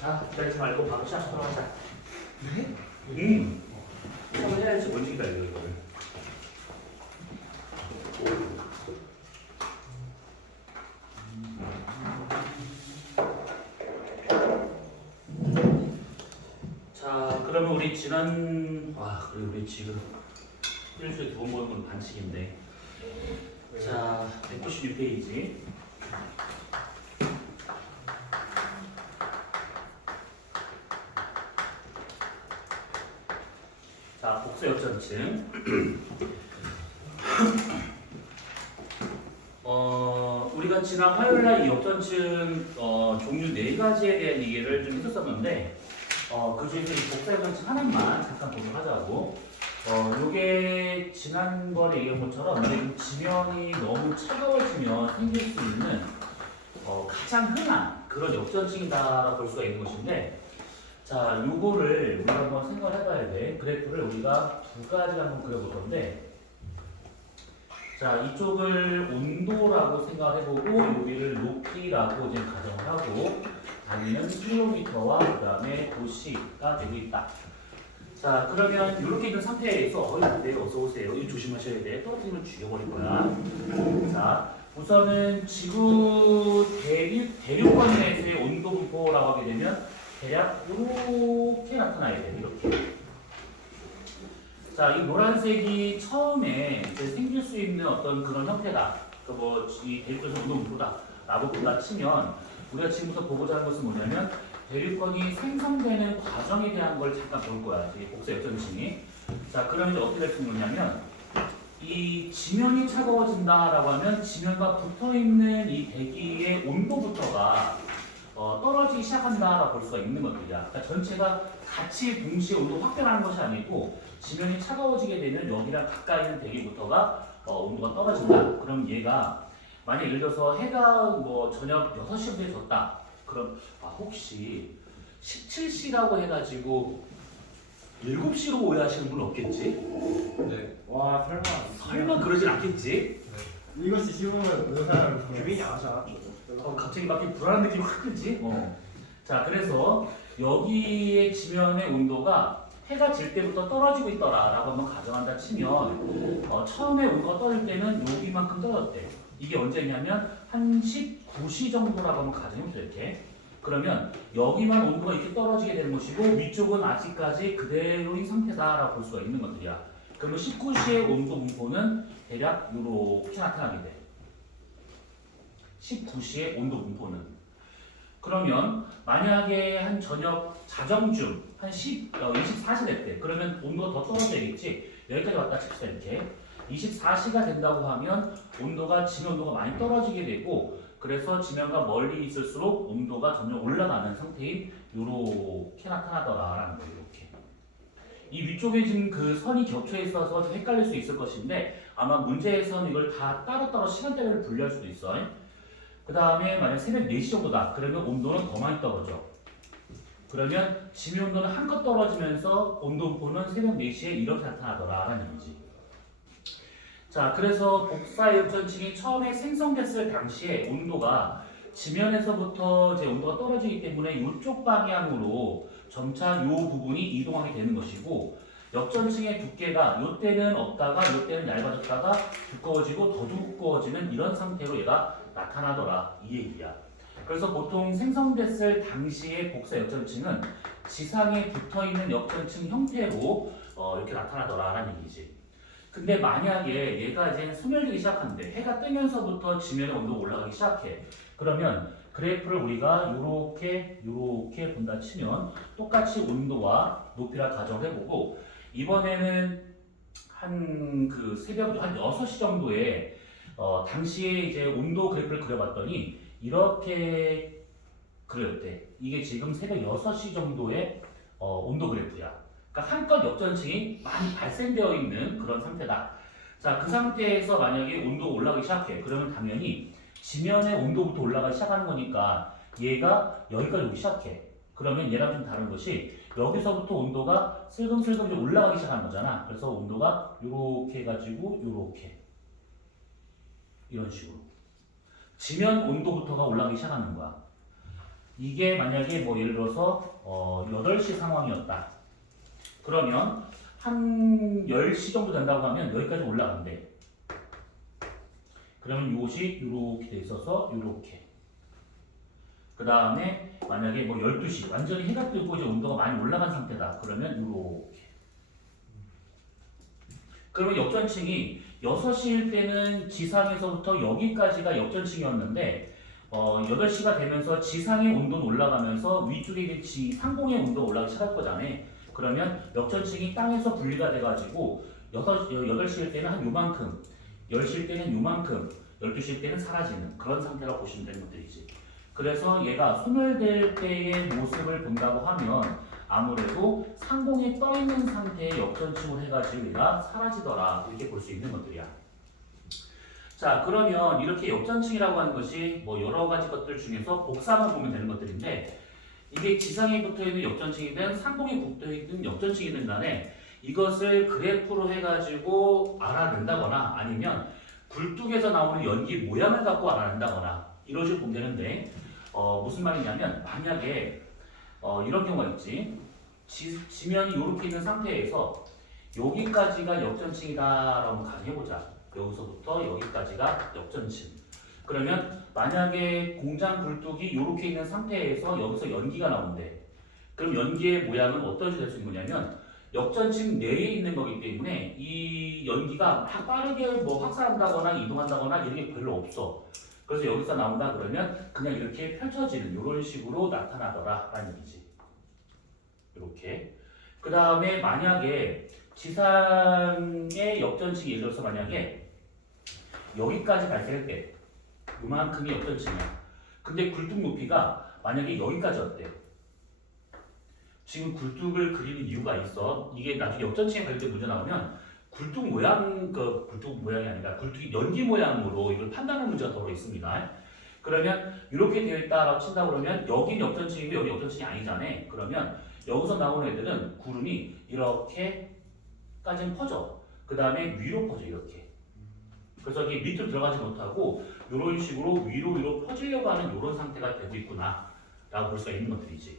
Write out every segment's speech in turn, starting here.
자, 기다리지 말고 바로 시작하도록 하자. 네? 한번 해야지 뭔지 기다려 이거를. 자, 그러면 우리 그리고 우리 지금 일주일에 2번 보는 건 반칙인데. 자, 196페이지. 자, 복수 역전층. 우리가 지난 화요일날 이 역전층 종류 4가지에 대한 얘기를 좀 했었었는데, 그 중에서 이 복수 역전층 하나만 잠깐 보도록 하자고. 요게 지난번에 얘기한 것처럼 지면이 너무 차가워지면 생길 수 있는 가장 흔한 그런 역전층이다라고 볼 수가 있는 것인데, 자, 요거를 우리가 한번 생각을 해봐야 돼. 그래프를 우리가 2가지 한번 그려볼 건데, 자, 이쪽을 온도라고 생각을 해보고 여기를 높이라고 이제 가정을 하고 다니는 킬로미터와 그 다음에 도시가 되고 있다. 자, 그러면 이렇게 있는 상태에서 네, 어서 오세요. 이거 조심하셔야 돼. 떨어뜨리면 죽여버릴 거야. 자, 우선은 지구 대륙권 내에서의 온도 분포라고 하게 되면 대략 이렇게 나타나야 돼. 이렇게. 자, 이 노란색이 처음에 이제 생길 수 있는 어떤 그런 형태다. 이 대륙권에서 온도 분포다. 라고 본다 치면 우리가 지금부터 보고자 하는 것은 뭐냐면 대륙권이 생성되는 과정에 대한 걸 잠깐 볼 거야. 이 복수 역전층이. 자, 그러면 이제 어떻게 될 수 있느냐면 이 지면이 차가워진다라고 하면 지면과 붙어있는 이 대기의 온도부터가 떨어지기 시작한다라고 볼 수가 있는 것들이야. 그러니까 전체가 같이 동시에 온도 확대하는 것이 아니고 지면이 차가워지게 되면 여기랑 가까이 있는 대기부터가 온도가 떨어진다. 그럼 얘가 만약 예를 들어서 해가 뭐 저녁 6시부터 졌다. 그럼 혹시 17시라고 해가지고 7시로 오해하시는 분 없겠지? 네. 와 설마 그러진 않겠지? 이것이 쉬우면 의사를 규민이 아자. 갑자기 막 이렇게 불안한 느낌이 확 들지? 자, 그래서 여기의 지면의 온도가 해가 질 때부터 떨어지고 있더라라고 한번 가정한다 치면 처음에 온도가 떨어질 때는 여기만큼 떨어졌대. 이게 언제냐면 한 19시 정도라고 한번 가정해보세요. 이렇게. 그러면 여기만 온도가 이렇게 떨어지게 되는 것이고 위쪽은 아직까지 그대로인 상태다라고 볼 수가 있는 것들이야. 그러면 19시의 온도 분포는 대략 이렇게 나타나게 돼. 19시의 온도 분포는. 그러면 만약에 한 저녁 자정쯤 한 24시 됐대. 그러면 온도가 더 떨어져야겠지. 여기까지 왔다 칩시다. 이렇게 24시가 된다고 하면 온도가 지면 온도가 많이 떨어지게 되고 그래서 지면과 멀리 있을수록 온도가 점점 올라가는 상태인 이렇게 나타나더라라는 거예요. 이렇게. 이 위쪽에 지금 그 선이 겹쳐 있어서 좀 헷갈릴 수 있을 것인데 아마 문제에서는 이걸 다 따로따로 시간대를 분리할 수도 있어. 그 다음에 만약 새벽 4시 정도다. 그러면 온도는 더 많이 떨어져. 그러면 지면 온도는 한껏 떨어지면서 온도 분포는 새벽 4시에 이렇게 나타나더라라는 얘기지. 자, 그래서 복사 역전층이 처음에 생성됐을 당시에 온도가 지면에서부터 이제 온도가 떨어지기 때문에 이쪽 방향으로 점차 이 부분이 이동하게 되는 것이고 역전층의 두께가 이때는 없다가 이때는 얇아졌다가 두꺼워지고 더 두꺼워지는 이런 상태로 얘가 나타나더라 이 얘기야. 그래서 보통 생성됐을 당시의 복사 역전층은 지상에 붙어있는 역전층 형태로 이렇게 나타나더라라는 얘기지. 근데 만약에 얘가 이제 소멸되기 시작하는데 해가 뜨면서부터 지면의 온도가 올라가기 시작해. 그러면 그래프를 우리가 요렇게 본다 치면 똑같이 온도와 높이를 가정을 해보고 이번에는 한 그 새벽 한 6시 정도에 당시에 이제 온도 그래프를 그려봤더니 이렇게 그렸대. 이게 지금 새벽 6시 정도의 온도 그래프야. 그러니까 한껏 역전층이 많이 발생되어 있는 그런 상태다. 자, 그 상태에서 만약에 온도가 올라가기 시작해. 그러면 당연히 지면의 온도부터 올라가기 시작하는 거니까 얘가 여기까지 오기 시작해. 그러면 얘랑 좀 다른 것이 여기서부터 온도가 슬금슬금 이제 올라가기 시작하는 거잖아. 그래서 온도가 요렇게 해가지고 요렇게 이런 식으로 지면 온도부터가 올라가기 시작하는 거야. 이게 만약에 뭐 예를 들어서 8시 상황이었다. 그러면 한 10시 정도 된다고 하면 여기까지 올라간대. 그러면 이것이 이렇게 돼 있어서 이렇게. 그 다음에 만약에 뭐 12시 완전히 해가 뜨고 이제 온도가 많이 올라간 상태다. 그러면 이렇게. 그러면 역전층이 6시일 때는 지상에서부터 여기까지가 역전층이었는데 8시가 되면서 지상의 온도는 올라가면서 위쪽에 있는 상공의 온도가 올라가기 시작할 거잖아. 그러면 역전층이 땅에서 분리가 돼가지고 8시일 때는 한 요만큼, 10시일 때는 요만큼, 12시일 때는 사라지는 그런 상태라고 보시면 되는 것들이지. 그래서 얘가 소멸될 때의 모습을 본다고 하면 아무래도 상공에 떠 있는 상태의 역전층을 해가지고 얘가 사라지더라 이렇게 볼 수 있는 것들이야. 자, 그러면 이렇게 역전층이라고 하는 것이 뭐 여러 가지 것들 중에서 복사만 보면 되는 것들인데 이게 지상에 붙어 있는 역전층이든 상공에 붙어 있는 역전층이든 간에 이것을 그래프로 해가지고 알아낸다거나 아니면 굴뚝에서 나오는 연기 모양을 갖고 알아낸다거나 이런 식으로 보면 되는데 무슨 말이냐면 만약에 이런 경우가 있지. 지면이 이렇게 있는 상태에서 여기까지가 역전층이다라고 가정해보자. 여기서부터 여기까지가 역전층. 그러면 만약에 공장 굴뚝이 이렇게 있는 상태에서 여기서 연기가 나온대. 그럼 연기의 모양은 어떤 식으로 될 수 있는 거냐면 역전층 내에 있는 거기 때문에 이 연기가 막 빠르게 뭐 확산한다거나 이동한다거나 이런 게 별로 없어. 그래서 여기서 나온다 그러면 그냥 이렇게 펼쳐지는 이런 식으로 나타나더라 라는 얘기지. 이렇게. 그 다음에 만약에 지상의 역전층이 예를 들어서 만약에 여기까지 발생했대. 요만큼이 역전층이야. 근데 굴뚝 높이가 만약에 여기까지였대. 지금 굴뚝을 그리는 이유가 있어. 이게 나중에 역전층에 관련된 문제 나오면 굴뚝 모양, 굴뚝 모양이 아니라 굴뚝이 연기 모양으로 이걸 판단하는 문제가 더러 있습니다. 그러면 이렇게 되어 있다라고 친다 그러면 여긴 역전층이고 여기 역전층이 아니잖아. 그러면 여기서 나오는 애들은 구름이 이렇게까지는 퍼져. 그 다음에 위로 퍼져 이렇게. 그래서 이게 밑으로 들어가지 못하고 이런 식으로 위로 퍼지려고 하는 이런 상태가 되고 있구나 라고 볼 수가 있는 것들이지.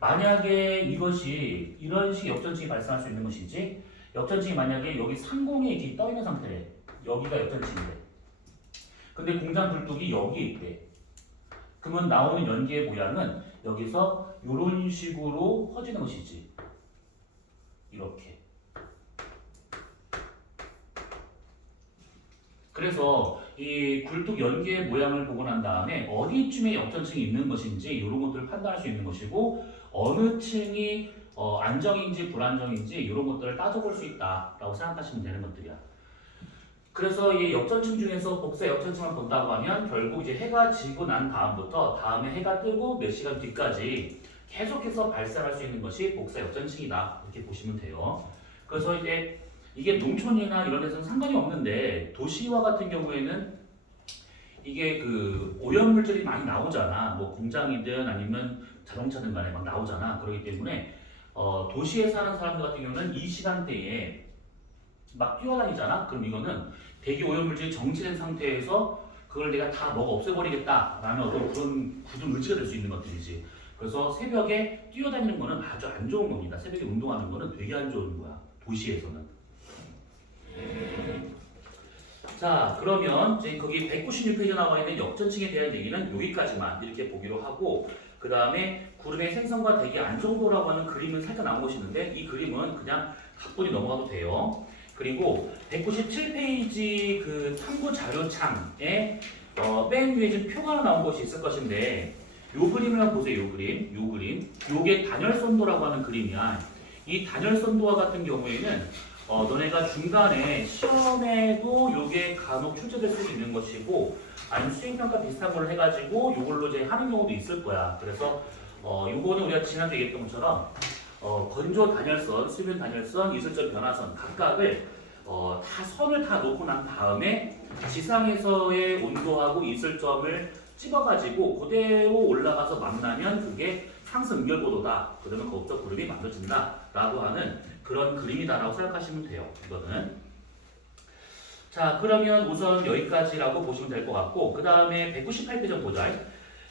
만약에 이것이 이런 식의 역전층이 발생할 수 있는 것이지 역전층이 만약에 여기 상공에 이렇게 떠 있는 상태래. 여기가 역전층이래. 근데 공장 굴뚝이 여기에 있대. 그러면 나오는 연기의 모양은 여기서 이런 식으로 퍼지는 것이지. 이렇게. 그래서 이 굴뚝 연기의 모양을 보고 난 다음에 어디쯤에 역전층이 있는 것인지 이런 것들을 판단할 수 있는 것이고 어느 층이 안정인지 불안정인지 이런 것들을 따져볼 수 있다라고 생각하시면 되는 것들이야. 그래서 이 역전층 중에서 복사 역전층을 본다고 하면 결국 이제 해가 지고 난 다음부터 다음에 해가 뜨고 몇 시간 뒤까지 계속해서 발생할 수 있는 것이 복사 역전층이다 이렇게 보시면 돼요. 그래서 이제 이게 농촌이나 이런 데서는 상관이 없는데 도시와 같은 경우에는 이게 그 오염물질이 많이 나오잖아. 뭐 공장이든 아니면 자동차든 간에 막 나오잖아. 그렇기 때문에 도시에 사는 사람들 같은 경우는 이 시간대에 막 뛰어다니잖아. 그럼 이거는 대기 오염물질이 정체된 상태에서 그걸 내가 다 먹어 없애버리겠다라는 어떤 그런 굳은 의지가 될 수 있는 것들이지. 그래서 새벽에 뛰어다니는 거는 아주 안 좋은 겁니다. 새벽에 운동하는 거는 되게 안 좋은 거야. 도시에서는. 자, 그러면 이제 거기 196페이지에 나와 있는 역전층에 대한 얘기는 여기까지만 이렇게 보기로 하고 그 다음에 구름의 생성과 대기 안정도라고 하는 그림은 살짝 나온 것이 있는데 이 그림은 그냥 각본이 넘어가도 돼요. 그리고 197페이지 그 탐구 자료창에 맨 위에 좀 표가 하나 나온 것이 있을 것인데 요 그림을 한번 보세요. 요 그림. 요게 단열선도라고 하는 그림이야. 이 단열선도와 같은 경우에는 너네가 중간에 시험에도 요게 간혹 출제될 수 있는 것이고 아니면 수행평가 비슷한 걸 해가지고 요걸로 이제 하는 경우도 있을 거야. 그래서 요거는 우리가 지난주에 얘기했던 것처럼 건조 단열선, 수변 단열선, 이슬점 변화선 각각을 다 선을 다 놓고 난 다음에 지상에서의 온도하고 이슬점을 찍어가지고 그대로 올라가서 만나면 그게 상승 연결고도다. 그러면 거기서 구름이 만들어진다라고 하는 그런 그림이다라고 생각하시면 돼요. 이거는. 자, 그러면 우선 여기까지라고 보시면 될 것 같고 그 다음에 198페이지 좀 보자.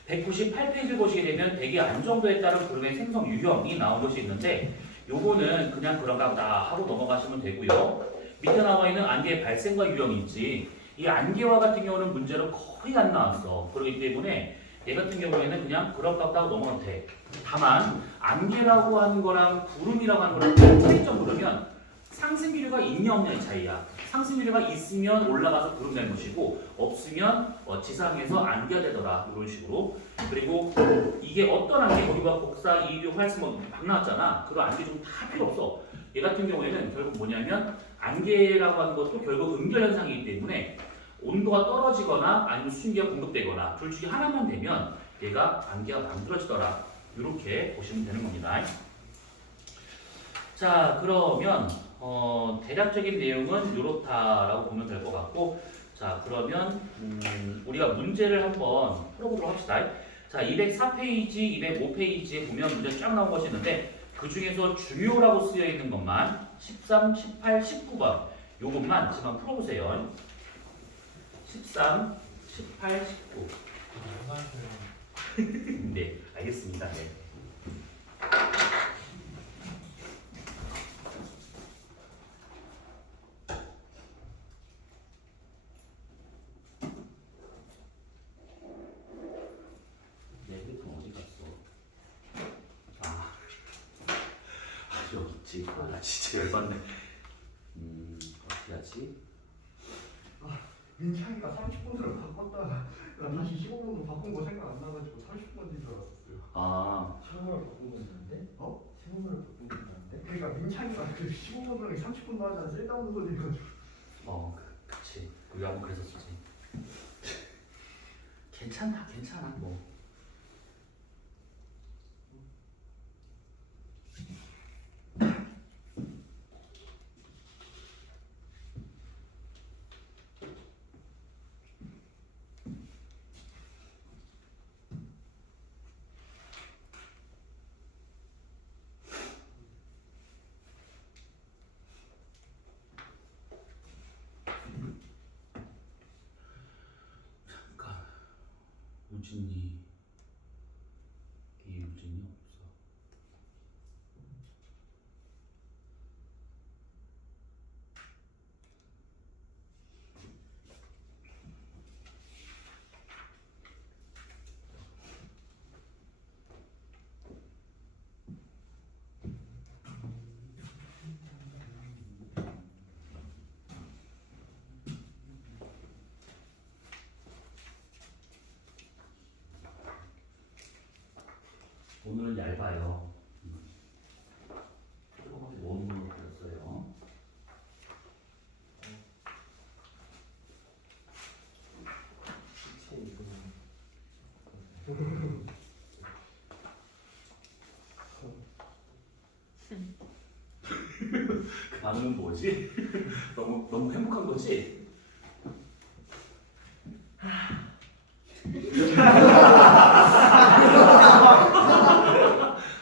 198페이지를 보시게 되면 대기 안정도에 따른 구름의 생성 유형이 나온 것이 있는데 요거는 그냥 그런가 보다 하고 넘어가시면 되고요. 밑에 나와 있는 안개의 발생과 유형이 있지. 이 안개와 같은 경우는 문제로 거의 안 나왔어. 그렇기 때문에 얘 같은 경우에는 그냥 그런가 보다 하고 넘어가면 돼. 다만 안개라고 하는 거랑 구름이라고 하는 거랑 차이점 보면 상승기류가 있냐 없냐의 차이야. 상승기류가 있으면 올라가서 구름 될 것이고 없으면 지상에서 안개가 되더라 이런 식으로. 그리고 이게 어떤 안개 거기 봐 복사, 이류, 활성 막 나왔잖아. 그런 안개 좀 다 필요 없어. 얘 같은 경우에는 결국 뭐냐면 안개라고 하는 것도 결국 응결 현상이기 때문에 온도가 떨어지거나 아니면 수증기가 공급되거나 둘 중에 하나만 되면 얘가 안개가 만들어지더라. 이렇게 보시면 되는 겁니다. 자, 그러면 대략적인 내용은 이렇다라고 보면 될 것 같고, 자, 그러면 우리가 문제를 한번 풀어보도록 합시다. 자, 204페이지, 205페이지에 보면 문제 쫙 나온 것이 있는데 그 중에서 중요라고 쓰여 있는 것만 13, 18, 19번 요것만 지금 한번 풀어보세요. 13, 18, 19. 네, 알겠습니다. 네. 내 핸드폰 어디 갔어? 여기 있지. 진짜 열받네. 어떻게 하지? 민창이가 30분으로 바꿨다가 나 다시 15분으로 바꾼 거 생각 안 나가지고 30분 뒤줄 알았어요. 15분을 바꾼 건데? 15분을 바꾼 건데? 그러니까 민창이가 그 15분을 30분도 하지 않아 쓸데없는 소리 해가지고. 그치. 우리가 한번 그랬었지. 괜찮아, 뭐. 우진이 이우진이 없어. 오늘은 얇아요. 조금씩 원문으로 그렸어요. 그 반응은 뭐지? 너무 행복한 거지?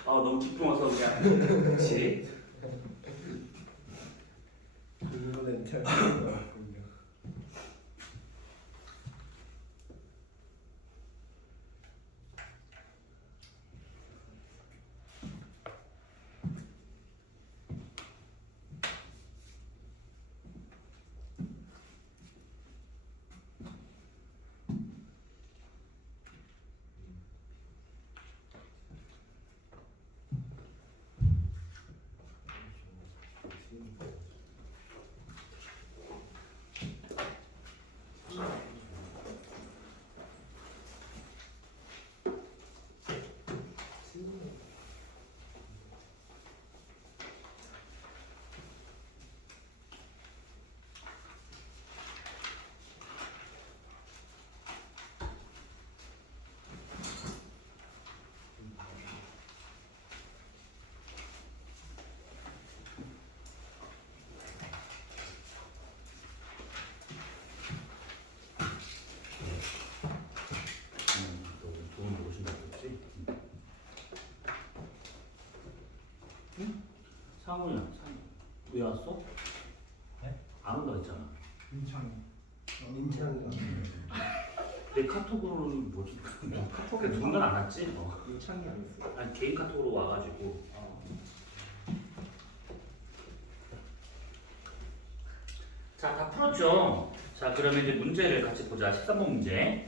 너무 기쁨 와서 그냥 그렇지. 이거는 잘 상우야, 왜 왔어? 네? 안 온다 했잖아. 민창이. 민창이가 내 내 카톡으로는 뭐지? 그 누군가 안 왔지? 민창이 아니었어요. 아니 개인 카톡으로 와가지고. 자, 다 풀었죠? 자, 그러면 이제 문제를 같이 보자. 13번 문제.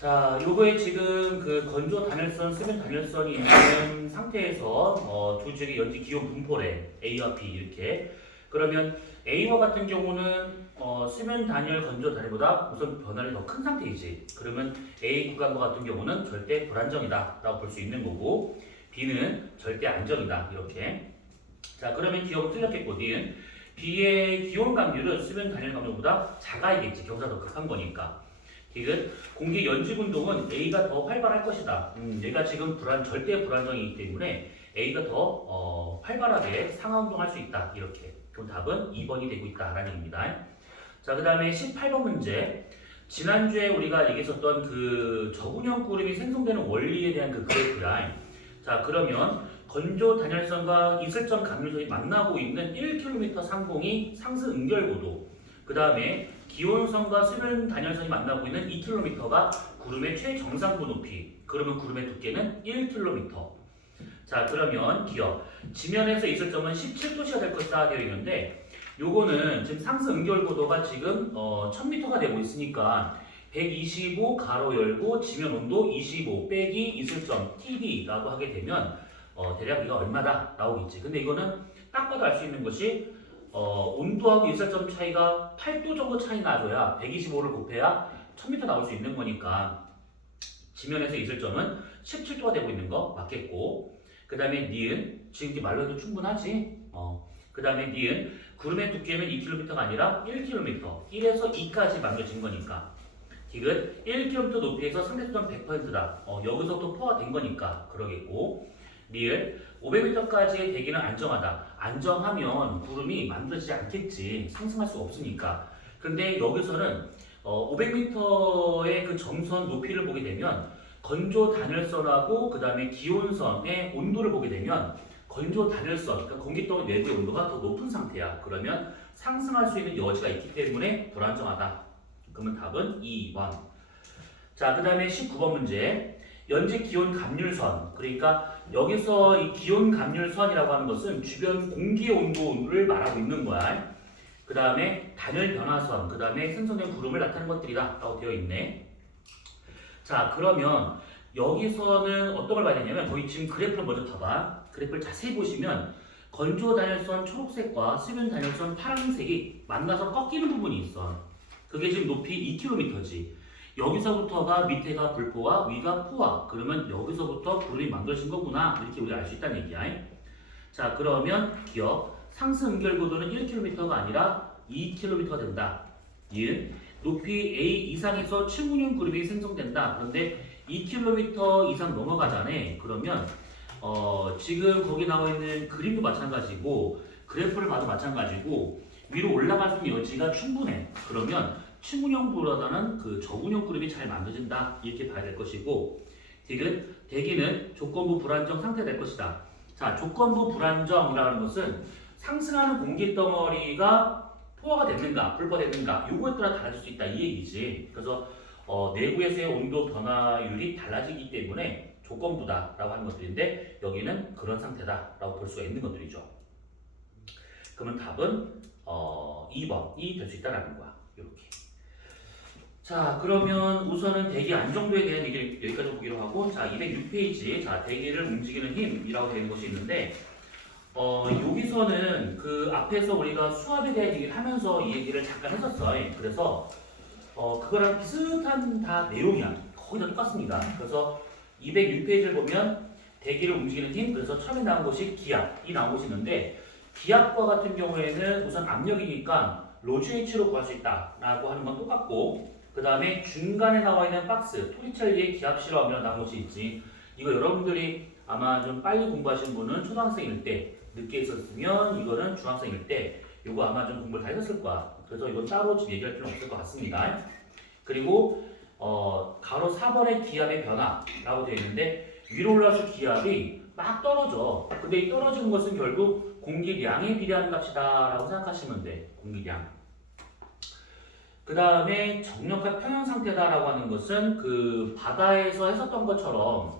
자, 요거에 지금 그 건조 단열선, 수면 단열선이 있는 상태에서 두 쪽의 연지 기온 분포래. A와 B 이렇게. 그러면 A와 같은 경우는 수면 단열, 건조 단열보다 우선 변화를 더 큰 상태이지. 그러면 A 구간과 같은 경우는 절대 불안정이다 라고 볼 수 있는 거고, B는 절대 안정이다 이렇게. 자, 그러면 기억은 틀렸겠고, D는 B의 기온 감률은 수면 단열 감률보다 작아야겠지. 경사가 더 극한 거니까. D는 공기 연지 운동은 A가 더 활발할 것이다. 얘가 지금 절대 불안정이기 때문에 A가 더 활발하게 상하 운동할 수 있다. 이렇게. 그럼 답은 2번이 되고 있다라는 얘기입니다. 자, 그 다음에 18번 문제. 지난주에 우리가 얘기했었던 그 저군형 구름이 생성되는 원리에 대한 그 그래프야. 자, 그러면 건조 단열선과 이슬점 감률선이 만나고 있는 1km 상공이 상승 응결고도, 그 다음에 기온선과 수면 단열선이 만나고 있는 2km가 구름의 최정상부 높이, 그러면 구름의 두께는 1km. 자, 그러면 기억. 지면에서 이슬점은 17도씨가 될 것이다 되어 있는데, 요거는 지금 상승 응결고도가 지금 1000m가 되고 있으니까 125 가로 열고 지면 온도 25 빼기 이슬점 TD라고 하게 되면 대략 이가 얼마다 나오겠지. 근데 이거는 딱 봐도 알 수 있는 것이 온도하고 이슬점 차이가 8도 정도 차이 나줘야 125를 곱해야 1000m 나올 수 있는 거니까 지면에서 이슬점은 17도가 되고 있는 거 맞겠고, 그 다음에 니은 지금 이렇게 말로 해도 충분하지. 그 다음에 니은 구름의 두께는 2km가 아니라 1km, 1에서 2까지 만들어진 거니까. 디귿 1km 높이에서 상대수는 100%다. 여기서부터 포화된 거니까 그러겠고. 리을 500m까지의 대기는 안정하다. 안정하면 구름이 만들어지지 않겠지. 상승할 수 없으니까. 근데 여기서는 500m의 그 점선 높이를 보게 되면 건조 단열선하고 그 다음에 기온선의 온도를 보게 되면 건조 단열선, 그러니까 공기덩어리 내부의 온도가 더 높은 상태야. 그러면 상승할 수 있는 여지가 있기 때문에 불안정하다. 그러면 답은 2번. 자, 그 다음에 19번 문제. 연지 기온 감률선. 그러니까 여기서 이 기온 감률선이라고 하는 것은 주변 공기의 온도를 말하고 있는 거야. 그 다음에 단열 변화선, 그 다음에 생성된 구름을 나타내는 것들이다 라고 되어 있네. 자, 그러면 여기서는 어떤 걸 봐야 되냐면, 거기 지금 그래프를 먼저 봐봐. 그래프를 자세히 보시면 건조 단열선 초록색과 수면 단열선 파란색이 만나서 꺾이는 부분이 있어. 그게 지금 높이 2km지. 여기서부터가 밑에가 불포와 위가 포화. 그러면 여기서부터 구름이 만들어진 거구나. 이렇게 우리가 알 수 있다는 얘기야. 자, 그러면 기억. 상승 응결고도는 1km가 아니라 2km가 된다. 이 높이 A 이상에서 층문형 구름이 생성된다. 그런데 2km 이상 넘어가잖아. 그러면 지금 거기 나와 있는 그림도 마찬가지고 그래프를 봐도 마찬가지고 위로 올라갈 수 있는 여지가 충분해. 그러면 층문형보다는 그 저군형 구름이 잘 만들어진다. 이렇게 봐야 될 것이고, 디귿 대기는 조건부 불안정 상태가 될 것이다. 자, 조건부 불안정이라는 것은 상승하는 공기 덩어리가 포화가 됐는가, 불포됐는가, 요거에 따라 달라질 수 있다 이 얘기지. 그래서 내부에서의 온도 변화율이 달라지기 때문에 조건부다라고 하는 것들인데, 여기는 그런 상태다라고 볼 수가 있는 것들이죠. 그러면 답은 2번이 될 수 있다라는 거야. 이렇게. 자, 그러면 우선은 대기 안정도에 대한 얘기를 여기까지 보기로 하고, 자, 206페이지, 자, 대기를 움직이는 힘이라고 되는 것이 있는데, 여기서는 그 앞에서 우리가 수압에 대한 얘기를 하면서 이 얘기를 잠깐 했었어. 그래서 그거랑 비슷한 다 내용이야. 거의 다 똑같습니다. 그래서 206페이지를 보면 대기를 움직이는 힘, 그래서 처음에 나온 것이 기압이 나온 것이 있는데, 기압과 같은 경우에는 우선 압력이니까 로즈H로 구할 수 있다라고 하는 건 똑같고, 그 다음에 중간에 나와 있는 박스, 토리첼리의 기압 실험이라고 나온 것이 있지. 이거 여러분들이 아마 좀 빨리 공부하신 분은 초등학생일 때, 늦게 있었으면 이거는 중학생일 때, 이거 아마 좀 공부를 다 했었을 거야. 그래서 이건 따로 지금 얘기할 필요는 없을 것 같습니다. 그리고 가로 4번의 기압의 변화라고 되어 있는데, 위로 올라서 기압이 막 떨어져. 근데 이 떨어지는 것은 결국 공기량에 비례하는 값이다 라고 생각하시면 돼. 공기량. 그 다음에 정력과 평형 상태다라고 하는 것은 그 바다에서 했었던 것처럼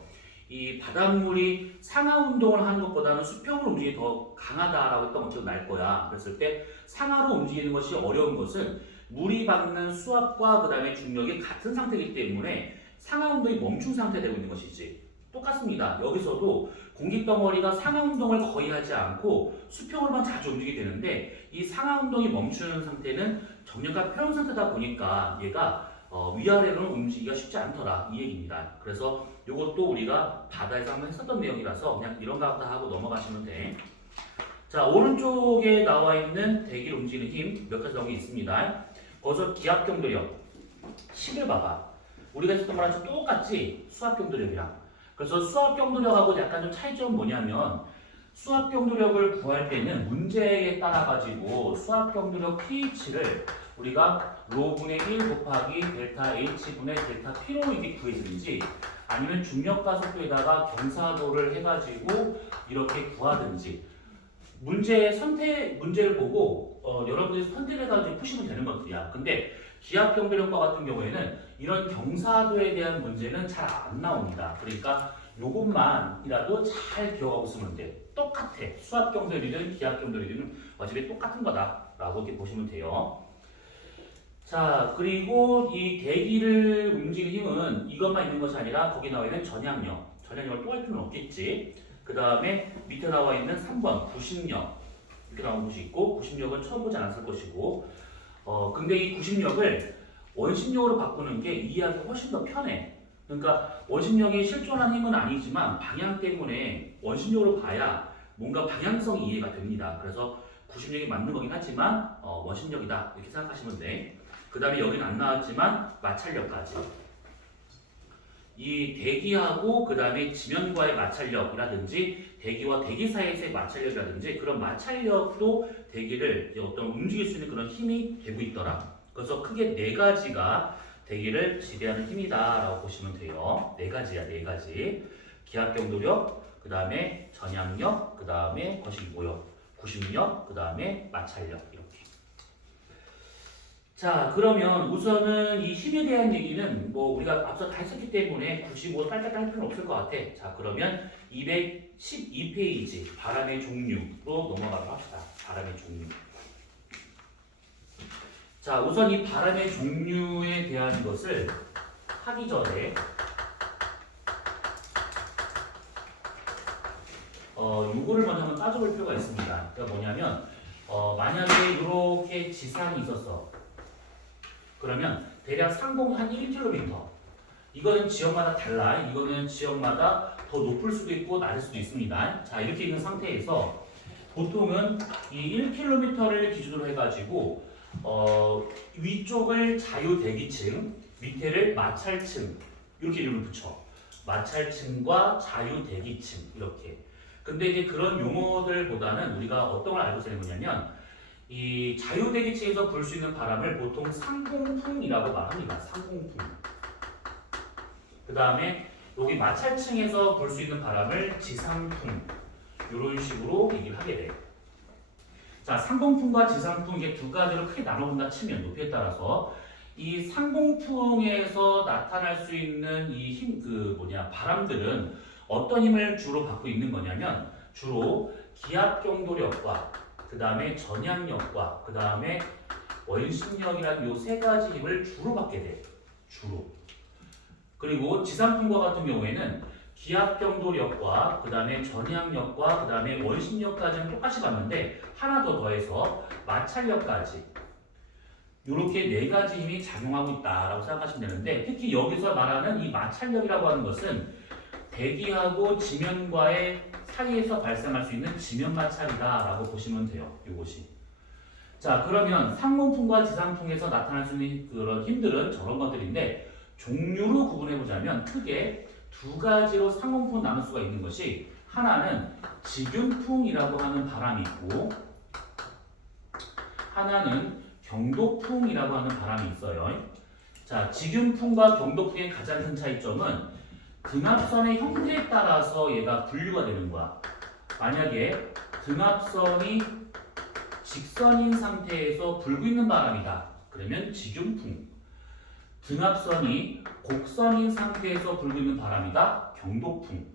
이 바닷물이 상하 운동을 하는 것보다는 수평으로 움직임이 더 강하다라고 했던 것처럼 날 거야. 그랬을 때 상하로 움직이는 것이 어려운 것은 물이 받는 수압과 그 다음에 중력이 같은 상태이기 때문에 상하 운동이 멈춘 상태 되고 있는 것이지. 똑같습니다. 여기서도 공기덩어리가 상하 운동을 거의 하지 않고 수평으로만 자주 움직이게 되는데 이 상하 운동이 멈추는 상태는 정력과 평형 상태다 보니까 얘가 위아래로는 움직이기가 쉽지 않더라 이 얘기입니다. 그래서 이것도 우리가 바다에서 한번 했었던 내용이라서 그냥 이런 거 하고 넘어가시면 돼. 자, 오른쪽에 나와 있는 대기를 움직이는 힘 몇 가지 나온 게 있습니다. 거기서 기압경도력 10을 봐봐. 우리가 했었던 거랑 좀 똑같지? 수압경도력이랑. 그래서 수압경도력하고 약간 좀 차이점은 뭐냐면 수압경도력을 구할 때는 문제에 따라 가지고 수압경도력 pH를 우리가 로분의 1 곱하기 델타 H분의 델타 P로 이렇게 구해주든지 아니면 중력가속도에다가 경사도를 해가지고 이렇게 구하든지 문제를 보고 여러분들이 선택해가지고 푸시면 되는 것들이야. 근데 기압경도력과 같은 경우에는 이런 경사도에 대한 문제는 잘 안 나옵니다. 그러니까 요것만이라도 잘 기억하고 있으면 돼. 똑같아. 수압경도력이든 기압경도력이든 어차피 똑같은 거다라고 이렇게 보시면 돼요. 자, 그리고 이 대기를 움직이는 힘은 이것만 있는 것이 아니라 거기 나와 있는 전향력. 전향력을 또 할 필요는 없겠지. 그 다음에 밑에 나와 있는 3번 구심력. 이렇게 나온 것이 있고 구심력은 처음 보지 않았을 것이고 근데 이 구심력을 원심력으로 바꾸는 게 이해하기 훨씬 더 편해. 그러니까 원심력이 실존한 힘은 아니지만 방향 때문에 원심력으로 봐야 뭔가 방향성이 이해가 됩니다. 그래서 구심력이 맞는 거긴 하지만 원심력이다 이렇게 생각하시면 돼. 그 다음에 여기는 안 나왔지만 마찰력까지. 이 대기하고 그 다음에 지면과의 마찰력이라든지 대기와 대기 사이에서의 마찰력이라든지 그런 마찰력도 대기를 어떤 움직일 수 있는 그런 힘이 되고 있더라. 그래서 크게 네 가지가 대기를 지배하는 힘이다라고 보시면 돼요. 네 가지야, 네 가지. 기압경도력, 그 다음에 전향력, 그 다음에 거시기 뭐요? 구심력, 그 다음에 마찰력 이렇게. 자, 그러면 우선은 이 힘에 대한 얘기는 뭐 우리가 앞서 다 했었기 때문에 굳이 뭐 딸딸 할 필요는 없을 것 같아. 자, 그러면 212페이지 바람의 종류로 넘어가도록 합시다. 바람의 종류. 자, 우선 이 바람의 종류에 대한 것을 하기 전에 요거를 먼저 한번 따져볼 필요가 있습니다. 그러니까 뭐냐면 만약에 이렇게 지상이 있었어. 그러면 대략 상공 한 1km. 이거는 지역마다 달라. 이거는 지역마다 더 높을 수도 있고 낮을 수도 있습니다. 자, 이렇게 있는 상태에서 보통은 이 1km를 기준으로 해가지고 위쪽을 자유대기층, 밑에를 마찰층 이렇게 이름을 붙여. 마찰층과 자유대기층 이렇게. 근데 이제 그런 용어들보다는 우리가 어떤 걸 알고 있어야 되냐면 이 자유대기층에서 불 수 있는 바람을 보통 상공풍이라고 말합니다. 상공풍. 그 다음에 여기 마찰층에서 불 수 있는 바람을 지상풍. 이런 식으로 얘기를 하게 돼. 자, 상공풍과 지상풍 이게 두 가지로 크게 나눠본다 치면 높이에 따라서 이 상공풍에서 나타날 수 있는 이 힘, 바람들은 어떤 힘을 주로 받고 있는 거냐면 주로 기압경도력과 그 다음에 전향력과 그 다음에 원심력이라는 요 세 가지 힘을 주로 받게 돼. 주로. 그리고 지상풍과 같은 경우에는 기압경도력과 그 다음에 전향력과 그 다음에 원심력까지는 똑같이 받는데 하나 더 더해서 마찰력까지 이렇게 네 가지 힘이 작용하고 있다라고 생각하시면 되는데 특히 여기서 말하는 이 마찰력이라고 하는 것은 대기하고 지면과의 사이에서 발생할 수 있는 지면 마찰이다라고 보시면 돼요. 이것이. 자, 그러면 상공풍과 지상풍에서 나타날 수 있는 그런 힘들은 저런 것들인데 종류로 구분해 보자면 크게 두 가지로 상공풍을 나눌 수가 있는 것이 하나는 직윤풍이라고 하는 바람이 있고 하나는 경도풍이라고 하는 바람이 있어요. 자, 직윤풍과 경도풍의 가장 큰 차이점은 등압선의 형태에 따라서 얘가 분류가 되는 거야. 만약에 등압선이 직선인 상태에서 불고 있는 바람이다. 그러면 지균풍. 등압선이 곡선인 상태에서 불고 있는 바람이다. 경도풍.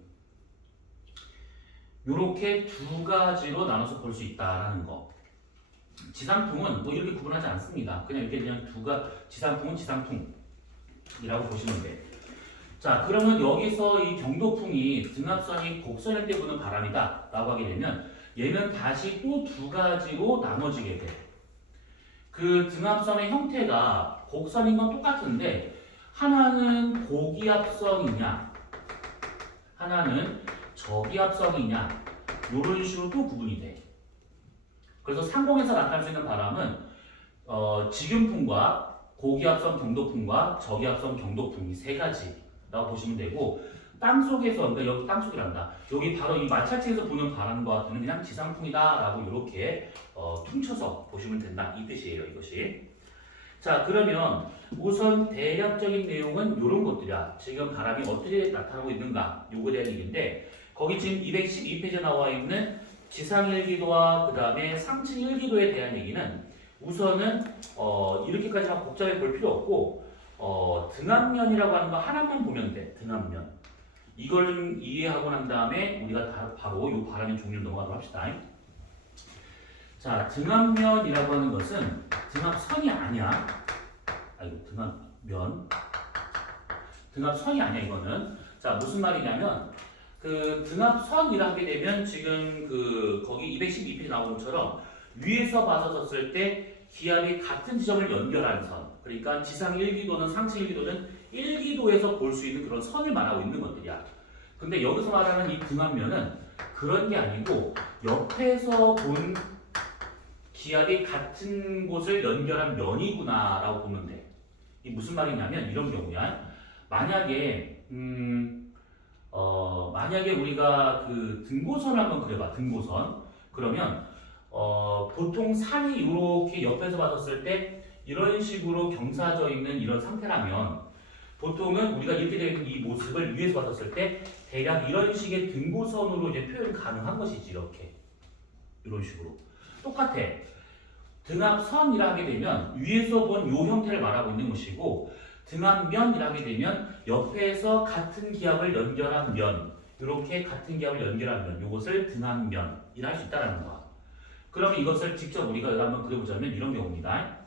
이렇게 두 가지로 나눠서 볼 수 있다라는 거. 지상풍은 뭐 이렇게 구분하지 않습니다. 그냥 이게 그냥 지상풍은 지상풍이라고 보시면 돼. 자, 그러면 여기서 이 경도풍이 등압선이 곡선일 때 부는 바람이다 라고 하게 되면 얘는 다시 또 두 가지로 나눠지게 돼. 그 등압선의 형태가 곡선인 건 똑같은데 하나는 고기압성이냐 하나는 저기압성이냐 이런 식으로 또 구분이 돼. 그래서 상공에서 나타날 수 있는 바람은 지균풍과 고기압성 경도풍과 저기압성 경도풍 이 세 가지라고 보시면 되고 땅속에서 그러니까 여기 땅속이란다. 여기 바로 이 마찰지에서 부는 바람과 같은 그냥 지상풍이다라고 이렇게 퉁쳐서 보시면 된다 이 뜻이에요 이것이. 자 그러면 우선 대략적인 내용은 이런 것들이야. 지금 바람이 어떻게 나타나고 있는가 요거에 대한 얘기인데 거기 지금 212페이지에 나와 있는 지상 1기도와 그 다음에 상층 1기도에 대한 얘기는 우선은 이렇게까지만 복잡해 볼 필요 없고 등압면이라고 하는 거 하나만 보면 돼. 등압면. 이걸 이해하고 난 다음에 우리가 바로 이 바람의 종류를 넘어가도록 합시다. 자, 등압면이라고 하는 것은 등압선이 아니야. 아이고, 등압선이 아니야, 이거는. 자, 무슨 말이냐면, 그 등압선이라 하게 되면 지금 거기 212페이지 나온 것처럼 위에서 봤었을 때 기압이 같은 지점을 연결하는 선. 그러니까 지상 1기도는 상층 1기도는 1기도에서 볼 수 있는 그런 선을 말하고 있는 것들이야. 근데 여기서 말하는 이 등압면은 그런 게 아니고 옆에서 본 기압이 같은 곳을 연결한 면이구나라고 보면 돼. 이 무슨 말이냐면 이런 경우야. 만약에 우리가 그 등고선을 한번 그려봐. 등고선. 그러면 보통 산이 이렇게 옆에서 봤었을 때 이런 식으로 경사져 있는 이런 상태라면 보통은 우리가 이렇게 되어 있는 이 모습을 위에서 봤었을 때 대략 이런 식의 등고선으로 이제 표현이 가능한 것이지. 이렇게 이런 식으로 똑같아. 등압선이라 하게 되면 위에서 본 이 형태를 말하고 있는 것이고 등압면이라 하게 되면 옆에서 같은 기압을 연결한 면 이렇게 같은 기압을 연결한 면 이것을 등압면이라 할 수 있다는 거야. 그러면 이것을 직접 우리가 한번 그려보자면 이런 경우입니다.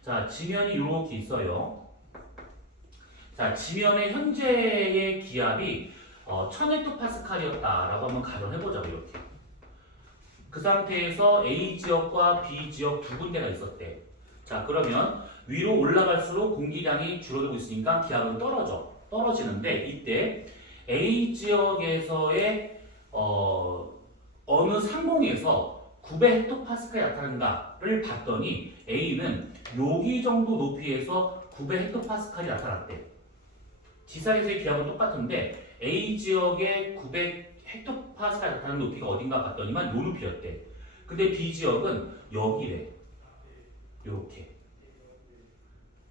자, 지면이 이렇게 있어요. 자, 지면의 현재의 기압이 1000헥토파스칼이었다라고 한번 가정해보자고 이렇게. 그 상태에서 A 지역과 B 지역 두 군데가 있었대. 자, 그러면 위로 올라갈수록 공기량이 줄어들고 있으니까 기압은 떨어지는데 이때 A 지역에서의 어느 상공에서 900헥토파스칼이 나타나는가를 봤더니 A는 여기 정도 높이에서 900헥토파스칼이 나타났대. 지상에서의 기압은 똑같은데 A 지역의 900헥토파스칼이 나타나는 높이가 어딘가 봤더니만 요 높이였대. 근데 B 지역은 여기래. 요렇게.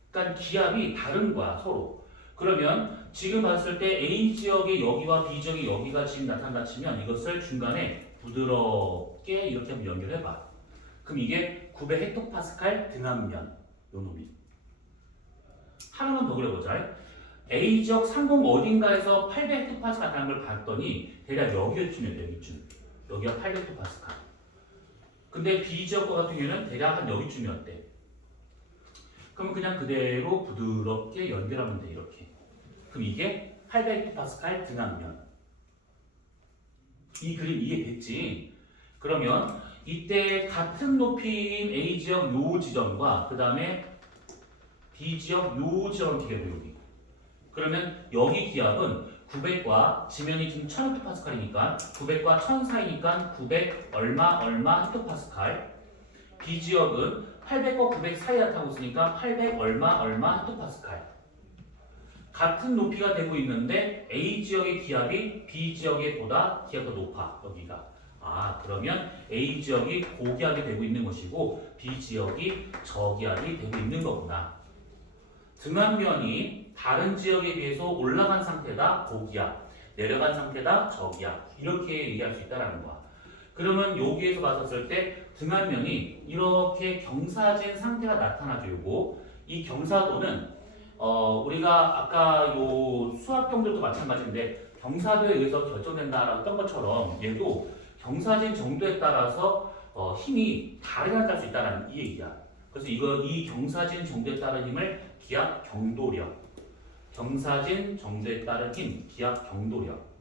그러니까 기압이 다른 거야 서로. 그러면 지금 봤을 때 A 지역의 여기와 B 지역의 여기가 지금 나타난다 치면 이것을 중간에 부드럽게 이렇게 한번 연결해봐. 그럼 이게 900헥토파스칼 등압면 요 놈이. 하나만 더 그려보자. A 지역 상공 어딘가에서 800헥토파스칼 나타나는 걸 봤더니 대략 여기쯤이었대. 여기쯤. 여기가 800헥토파스칼. 근데 B 지역 같은 경우에는 대략 한 여기쯤이었대. 그러면 그냥 그대로 부드럽게 연결하면 돼. 이렇게. 그럼 이게 800헥토파스칼 등압면. 이 그림 이해됐지? 그러면 이때 같은 높이인 A 지역 요 지점과 그 다음에 B 지역 요 지점 비교해봐. 여기. 그러면 여기 기압은 900과 지면이 지금 1000헥토파스칼이니까 900과 1000 사이니까 900 얼마 헥토파스칼. B 지역은 800과 900 사이에 나타나고 있으니까 800 얼마 헥토파스칼. 같은 높이가 되고 있는데 A 지역의 기압이 B 지역의 보다 기압이 더 높아. 여기가. 아, 그러면 A 지역이 고기압이 되고 있는 것이고 B 지역이 저기압이 되고 있는 거구나. 등압면이 다른 지역에 비해서 올라간 상태다 고기압, 내려간 상태다 저기압 이렇게 얘기할 수 있다는 거야. 그러면 여기에서 봤었을 때 등압면이 이렇게 경사진 상태가 나타나죠. 요거 이 경사도는 우리가 아까 요 수학경들도 마찬가지인데 경사도에 의해서 결정된다라고 했던 것처럼 얘도 경사진 정도에 따라서 힘이 다르게 나타날 수 있다는 이 얘기야. 그래서 이 경사진 정도에 따른 힘을 기압 경도력. 경사진 정도에 따른 힘, 기압 경도력.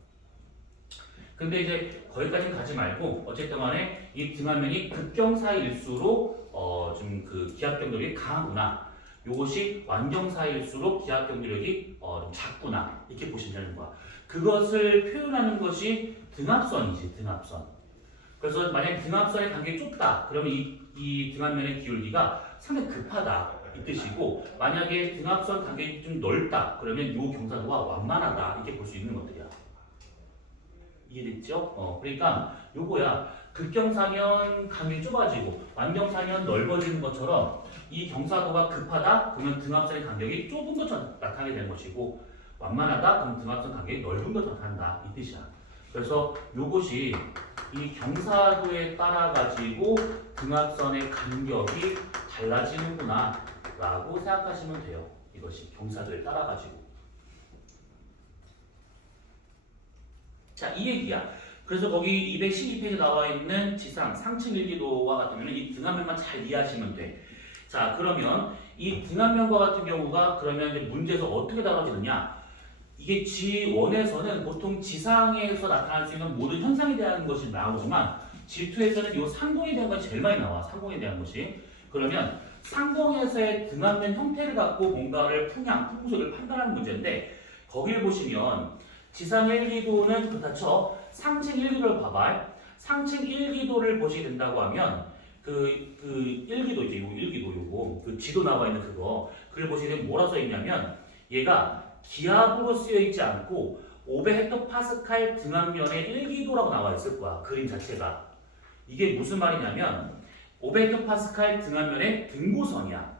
근데 이제 거기까지는 가지 말고 어쨌든 간에 이 등하면이 극경사일수록 좀 그 기압 경도력이 강하구나. 요것이 완경사일수록 기압 경도력이 좀 작구나. 이렇게 보시면 되는 거야. 그것을 표현하는 것이 등압선이지, 등압선. 그래서 만약에 등압선의 간격이 좁다. 그러면 이 등압면의 기울기가 상당히 급하다. 이 뜻이고, 만약에 등압선 간격이 좀 넓다. 그러면 이 경사도가 완만하다. 이렇게 볼 수 있는 것들이야. 이해됐죠? 그러니까 요거야. 극경사면 간격이 좁아지고 완경사면 넓어지는 것처럼 이 경사도가 급하다. 그러면 등압선의 간격이 좁은 것처럼 나타나게 되는 것이고, 완만하다. 그럼 등압선 간격이 넓은 것처럼 나타난다. 이 뜻이야. 그래서 요것이 이 경사도에 따라 가지고 등압선의 간격이 달라지는구나 라고 생각하시면 돼요. 이것이 경사도에 따라 가지고. 자, 이 얘기야. 그래서 거기 212페이지에 나와 있는 지상 상층 일기도와 같은 경우는 이 등압면만 잘 이해하시면 돼. 자, 그러면 이 등압면과 같은 경우가 그러면 이제 문제에서 어떻게 다뤄지느냐? 이게 G1에서는 보통 지상에서 나타날 수 있는 모든 현상에 대한 것이 나오지만 G2에서는 이 상공에 대한 것이 제일 많이 나와. 상공에 대한 것이. 그러면 상공에서의 등압면 형태를 갖고 뭔가를 풍속을 판단하는 문제인데, 거기를 보시면 지상 1기도는 그렇다. 상층 1기도를 봐봐. 상층 1기도를 보시게 된다고 하면 그 1기도 이제 요 1기도 요거 그 지도 나와 있는 그걸 보시게 되면 뭐라 써 있냐면, 얘가 기압으로 쓰여 있지 않고 500헥토파스칼 등압면의 1기도라고 나와 있을 거야. 그림 자체가. 이게 무슨 말이냐면 500헥토파스칼 등압면의 등고선이야.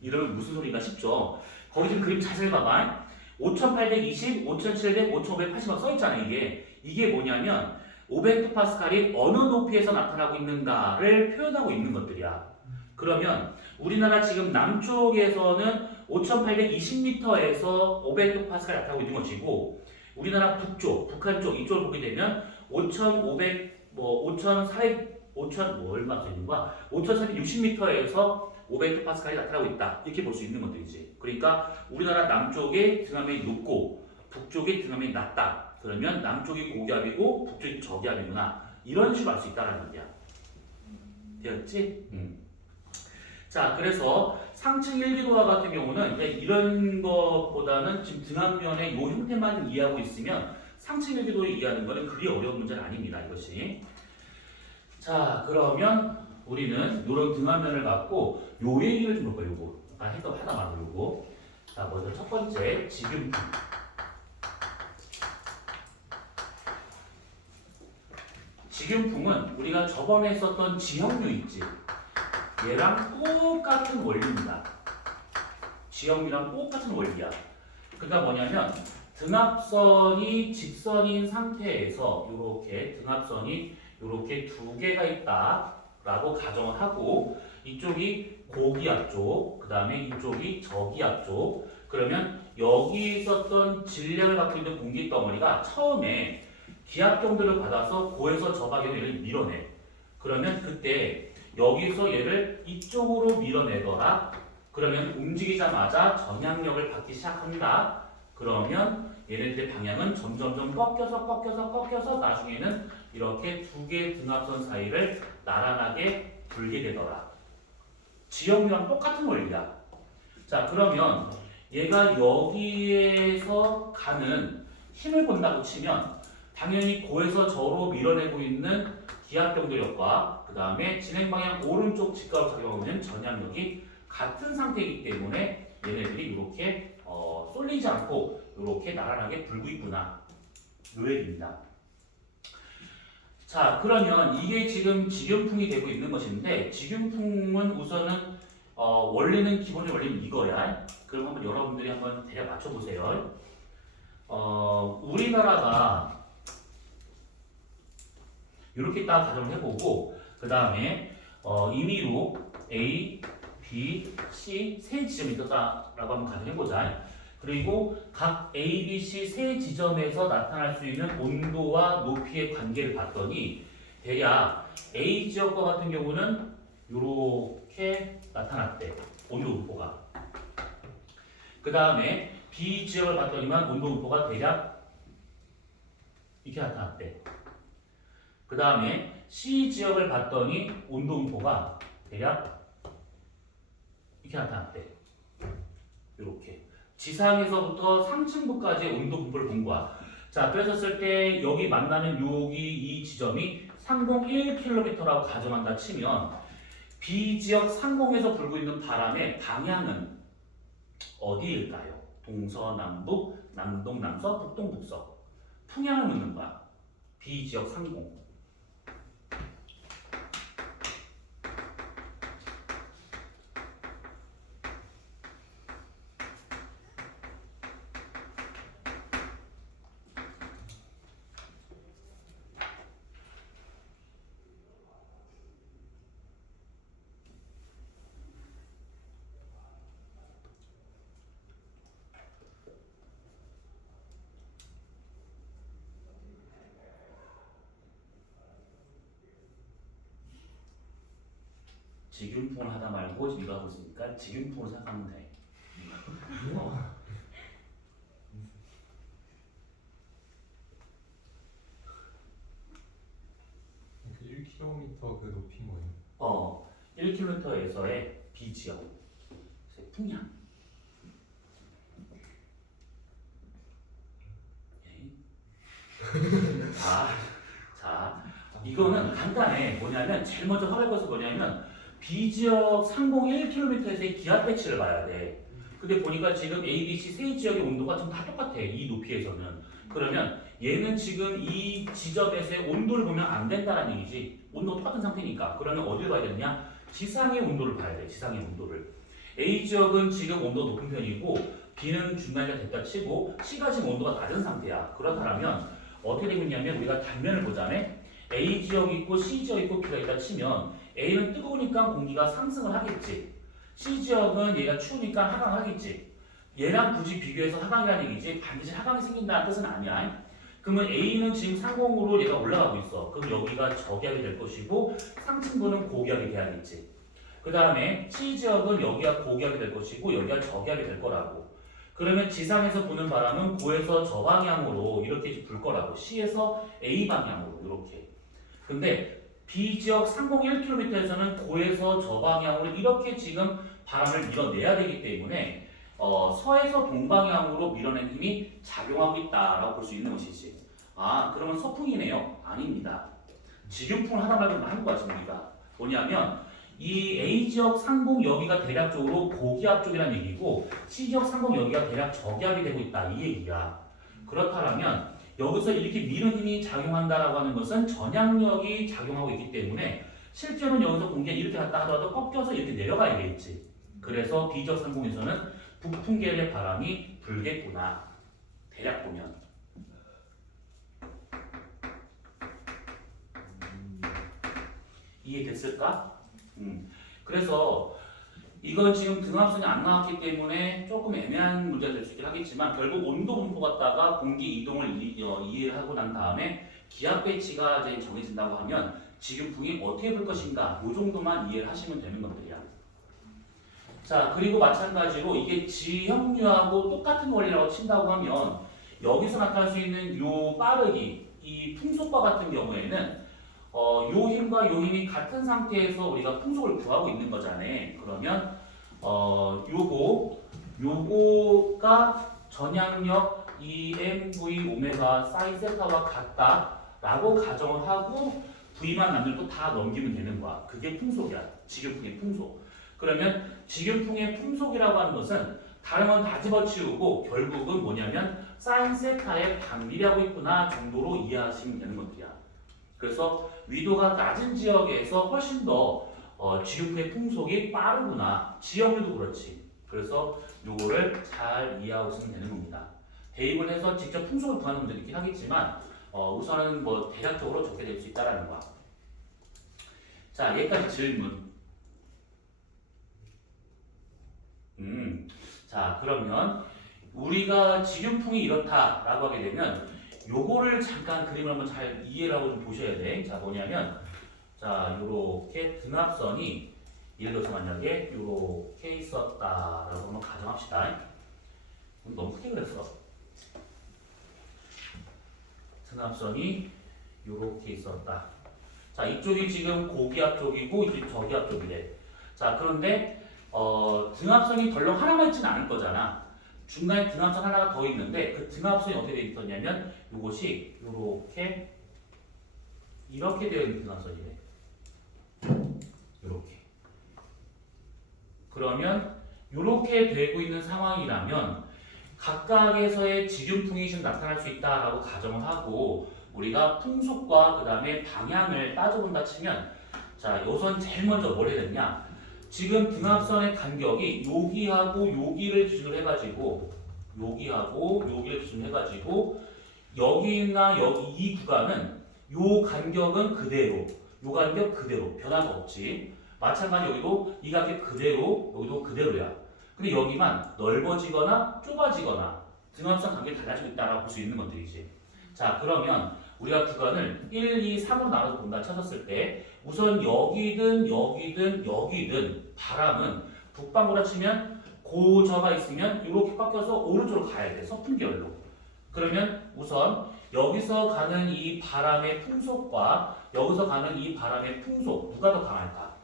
이러면 무슨 소리가 싶죠. 거기 지금 그림 자세히 봐봐. 5820, 5700, 5580막 써있잖아. 이게 뭐냐면 500헥토파스칼이 어느 높이에서 나타나고 있는가를 표현하고 있는 것들이야. 그러면 우리나라 지금 남쪽에서는 5820m에서 500헥토파스칼이 나타나고 있는 것이고, 우리나라 북쪽, 북한 쪽 이쪽을 보게 되면 5460m에서 500헥토파스칼이 나타나고 있다. 이렇게 볼 수 있는 것들이지. 그러니까 우리나라 남쪽의 등압면이 높고 북쪽의 등압면이 낮다. 그러면 남쪽이 고기압이고 북쪽이 저기압이구나. 이런 식으로 알 수 있다는 얘기야. 되었지? 자, 그래서 상층 1기도와 같은 경우는 이제 이런 것보다는 지금 등압면의 이 형태만 이해하고 있으면 상층 1기도를 이해하는 것은 그리 어려운 문제는 아닙니다. 이것이. 자, 그러면 우리는 이런 등압면을 갖고 요 얘기를 좀 볼까요? 요거. 하다 말고 요거. 자, 먼저 첫 번째 지균풍. 지균풍은 우리가 저번에 썼던 지형류 있지. 얘랑 똑같은 원리입니다. 지형류랑 똑같은 원리야. 그러니까 뭐냐면 등압선이 직선인 상태에서 이렇게 등압선이 이렇게 두 개가 있다라고 가정을 하고, 이쪽이 고기압 쪽, 그 다음에 이쪽이 저기압 쪽. 그러면 여기 있었던 질량을 갖고 있는 공기 덩어리가 처음에 기압 경도를 받아서 고에서 저 방향으로 얘를 밀어내. 그러면 그때 여기서 얘를 이쪽으로 밀어내더라. 그러면 움직이자마자 전향력을 받기 시작합니다. 그러면 얘네들의 방향은 점점점 꺾여서 나중에는 이렇게 두 개의 등압선 사이를 나란하게 불게 되더라. 지형이랑 똑같은 원리야. 자, 그러면 얘가 여기에서 가는 힘을 본다고 치면 당연히 고에서 저로 밀어내고 있는 기압 경도력과 그 다음에 진행 방향 오른쪽 직각으로 작용하고 있는 전향력이 같은 상태이기 때문에 얘네들이 이렇게 쏠리지 않고 이렇게 나란하게 불고 있구나. 요 얘기입니다. 자, 그러면 이게 지금 지균풍이 되고 있는 것인데, 지균풍은 우선은 원리는 기본적인 원리는 이거야. 그럼 한번 여러분들이 한번 대략 맞춰보세요. 우리나라가 이렇게 딱 가정을 해보고, 그 다음에 임의로 A, B, C 세 지점이 있었다라고 한번 가정해보자. 그리고 각 A, B, C 세 지점에서 나타날 수 있는 온도와 높이의 관계를 봤더니 대략 A 지역과 같은 경우는 이렇게 나타났대. 온도 분포가. 그 다음에 B 지역을 봤더니만 온도 분포가 대략 이렇게 나타났대. 그 다음에 C 지역을 봤더니 온도 분포가 대략 이렇게 나타났대. 이렇게 지상에서부터 상층부까지의 온도 분포를 본 거야. 자, 그랬었을 때 여기 만나는 여기 이 지점이 상공 1km라고 가정한다 치면 B 지역 상공에서 불고 있는 바람의 방향은 어디일까요? 동서남북, 남동남서, 북동북서. 풍향을 묻는 거야. B 지역 상공. 직윤풍을 하다 말고 지금 이거 하고 있으니까 직윤풍으로 생각하면 돼. 어. 1km 그 높인 거예요. 1km에서의 B 지역. 풍량. 자, 이거는 간단해. 뭐냐면 제일 먼저 확인할 것은 뭐냐면 B 지역 상공 1km에서의 기압 배치를 봐야 돼. 근데 보니까 지금 A, B, C 세 지역의 온도가 지금 다 똑같아. 이 높이에서는. 그러면 얘는 지금 이 지점에서의 온도를 보면 안 된다는 얘기지. 온도가 똑같은 상태니까. 그러면 어디를 봐야 되느냐? 지상의 온도를 봐야 돼. 지상의 온도를. A 지역은 지금 온도 높은 편이고 B는 중간이가 됐다 치고 C가 지금 온도가 낮은 상태야. 그렇다면 어떻게 되고 있냐면 우리가 단면을 보자면 A 지역 있고 C 지역 있고 B가 있다 치면 A는 뜨거우니까 공기가 상승을 하겠지. C 지역은 얘가 추우니까 하강하겠지. 얘랑 굳이 비교해서 하강이라는 얘기지 반드시 하강이 생긴다는 뜻은 아니야. 그러면 A는 지금 상공으로 얘가 올라가고 있어. 그럼 여기가 저기압이 될 것이고 상층부는 고기압이 돼야겠지. 그 다음에 C 지역은 여기가 고기압이 될 것이고 여기가 저기압이 될 거라고. 그러면 지상에서 부는 바람은 고에서 저 방향으로 이렇게 불 거라고. C에서 A 방향으로 이렇게. 근데 B 지역 상공 1km에서는 고에서 저 방향으로 이렇게 지금 바람을 밀어내야 되기 때문에 서에서 동방향으로 밀어낸 힘이 작용하고 있다라고 볼 수 있는 것이지. 아, 그러면 서풍이네요? 아닙니다. 직윤풍을 하다 말고 하는 거야 지금 우리가. 뭐냐면 이 A 지역 상공 여기가 대략적으로 고기압 쪽이라는 얘기고 C 지역 상공 여기가 대략 저기압이 되고 있다 이 얘기야. 그렇다면 여기서 이렇게 미는 힘이 작용한다라고 하는 것은 전향력이 작용하고 있기 때문에 실제로는 여기서 공기가 이렇게 갔다 하더라도 꺾여서 이렇게 내려가야겠지. 그래서 B 지역 상공에서는 북풍계열의 바람이 불겠구나. 대략 보면. 이해됐을까? 그래서 이건 지금 등압선이 안 나왔기 때문에 조금 애매한 문제가 될 수 있긴 하겠지만 결국 온도 분포 갖다가 공기 이동을 이해하고 난 다음에 기압 배치가 이제 정해진다고 하면 직윤풍이 어떻게 불 것인가 이 정도만 이해를 하시면 되는 것들이야. 자, 그리고 마찬가지로 이게 지형류하고 똑같은 원리라고 친다고 하면 여기서 나타날 수 있는 요 빠르기, 이 풍속과 같은 경우에는 요 힘과 요 힘이 같은 상태에서 우리가 풍속을 구하고 있는 거잖아. 그러면 요거가 전향력 EMV 오메가 사인 세타와 같다라고 가정을 하고 V만 남들고 다 넘기면 되는 거야. 그게 풍속이야. 직윤풍의 풍속. 그러면 직윤풍의 풍속이라고 하는 것은 다른 건 다 집어치우고 결국은 뭐냐면 사인 세타의 반비례하고 있구나 정도로 이해하시면 되는 것들이야. 그래서 위도가 낮은 지역에서 훨씬 더 직윤풍의 풍속이 빠르구나. 지형률도 그렇지. 그래서 요거를 잘 이해하고 있으면 되는 겁니다. 대입을 해서 직접 풍속을 구하는 문제도 있긴 하겠지만 우선은 뭐 대략적으로 적게 될 수 있다라는 거야. 자, 여기까지 질문. 자, 그러면 우리가 지름풍이 이렇다라고 하게 되면 요거를 잠깐 그림을 한번 잘 이해를 하고 좀 보셔야 돼. 자, 뭐냐면 자, 요렇게 등압선이 예를 들어서 만약에 요렇게 있었다라고 한번 가정합시다. 너무 크게 그랬어. 등압선이 요렇게 있었다. 자, 이쪽이 지금 고기압 쪽이고 이쪽이 저기압 쪽이래. 자, 그런데 등압선이 덜렁 하나만 있지는 않을 거잖아. 중간에 등압선 하나가 더 있는데 그 등압선이 어떻게 되어 있었냐면 요것이 요렇게 이렇게 되어 있는 등압선이래. 요렇게. 그러면 요렇게 되고 있는 상황이라면 각각에서의 지름풍이 지금 나타날 수 있다라고 가정을 하고 우리가 풍속과 그 다음에 방향을 따져본다 치면 자, 요선 제일 먼저 뭘 해야 되냐? 지금 등압선의 간격이 여기하고 여기를 기준으로 해가지고 여기하고 여기를 기준으로 해가지고 여기나 여기 이 구간은 요 간격은 그대로 요 간격 그대로 변화가 없지. 마찬가지 여기도 이 간격 그대로 여기도 그대로야. 근데 여기만 넓어지거나 좁아지거나 등압선 간격이 달라지고 있다라고 볼 수 있는 것들이지. 자, 그러면 우리가 구간을 1, 2, 3으로 나눠서 본다 쳤었을 때 우선 여기든 여기든 여기든 바람은 북방구라 치면 고저가 있으면 이렇게 꺾여서 오른쪽으로 가야 돼. 서풍 계열로. 그러면 우선 여기서 가는 이 바람의 풍속과 여기서 가는 이 바람의 풍속 누가 더 강할까?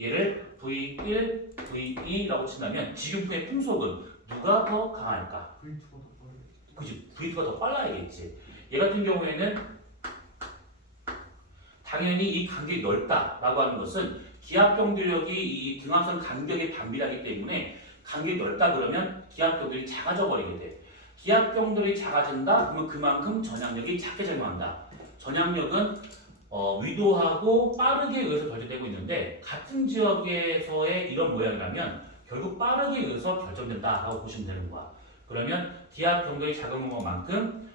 얘를 V1, V2라고 친다면 지름풍의 풍속은 누가 더 강할까? V2가 더 빠르게. 그치, V2가 더 빨라야겠지. 얘 같은 경우에는 당연히 이 간격이 넓다라고 하는 것은 기압 경도력이 이 등압선 간격에 반비례하기 때문에 간격이 넓다 그러면 기압 경도력이 작아져 버리게 돼. 기압 경도력이 작아진다 그러면 그만큼 전향력이 작게 작용한다. 전향력은 위도하고 빠르게 의해서 결정되고 있는데 같은 지역에서의 이런 모양이라면 결국 빠르게 의해서 결정된다라고 보시면 되는 거야. 그러면 기압 경도력이 작용한 것만큼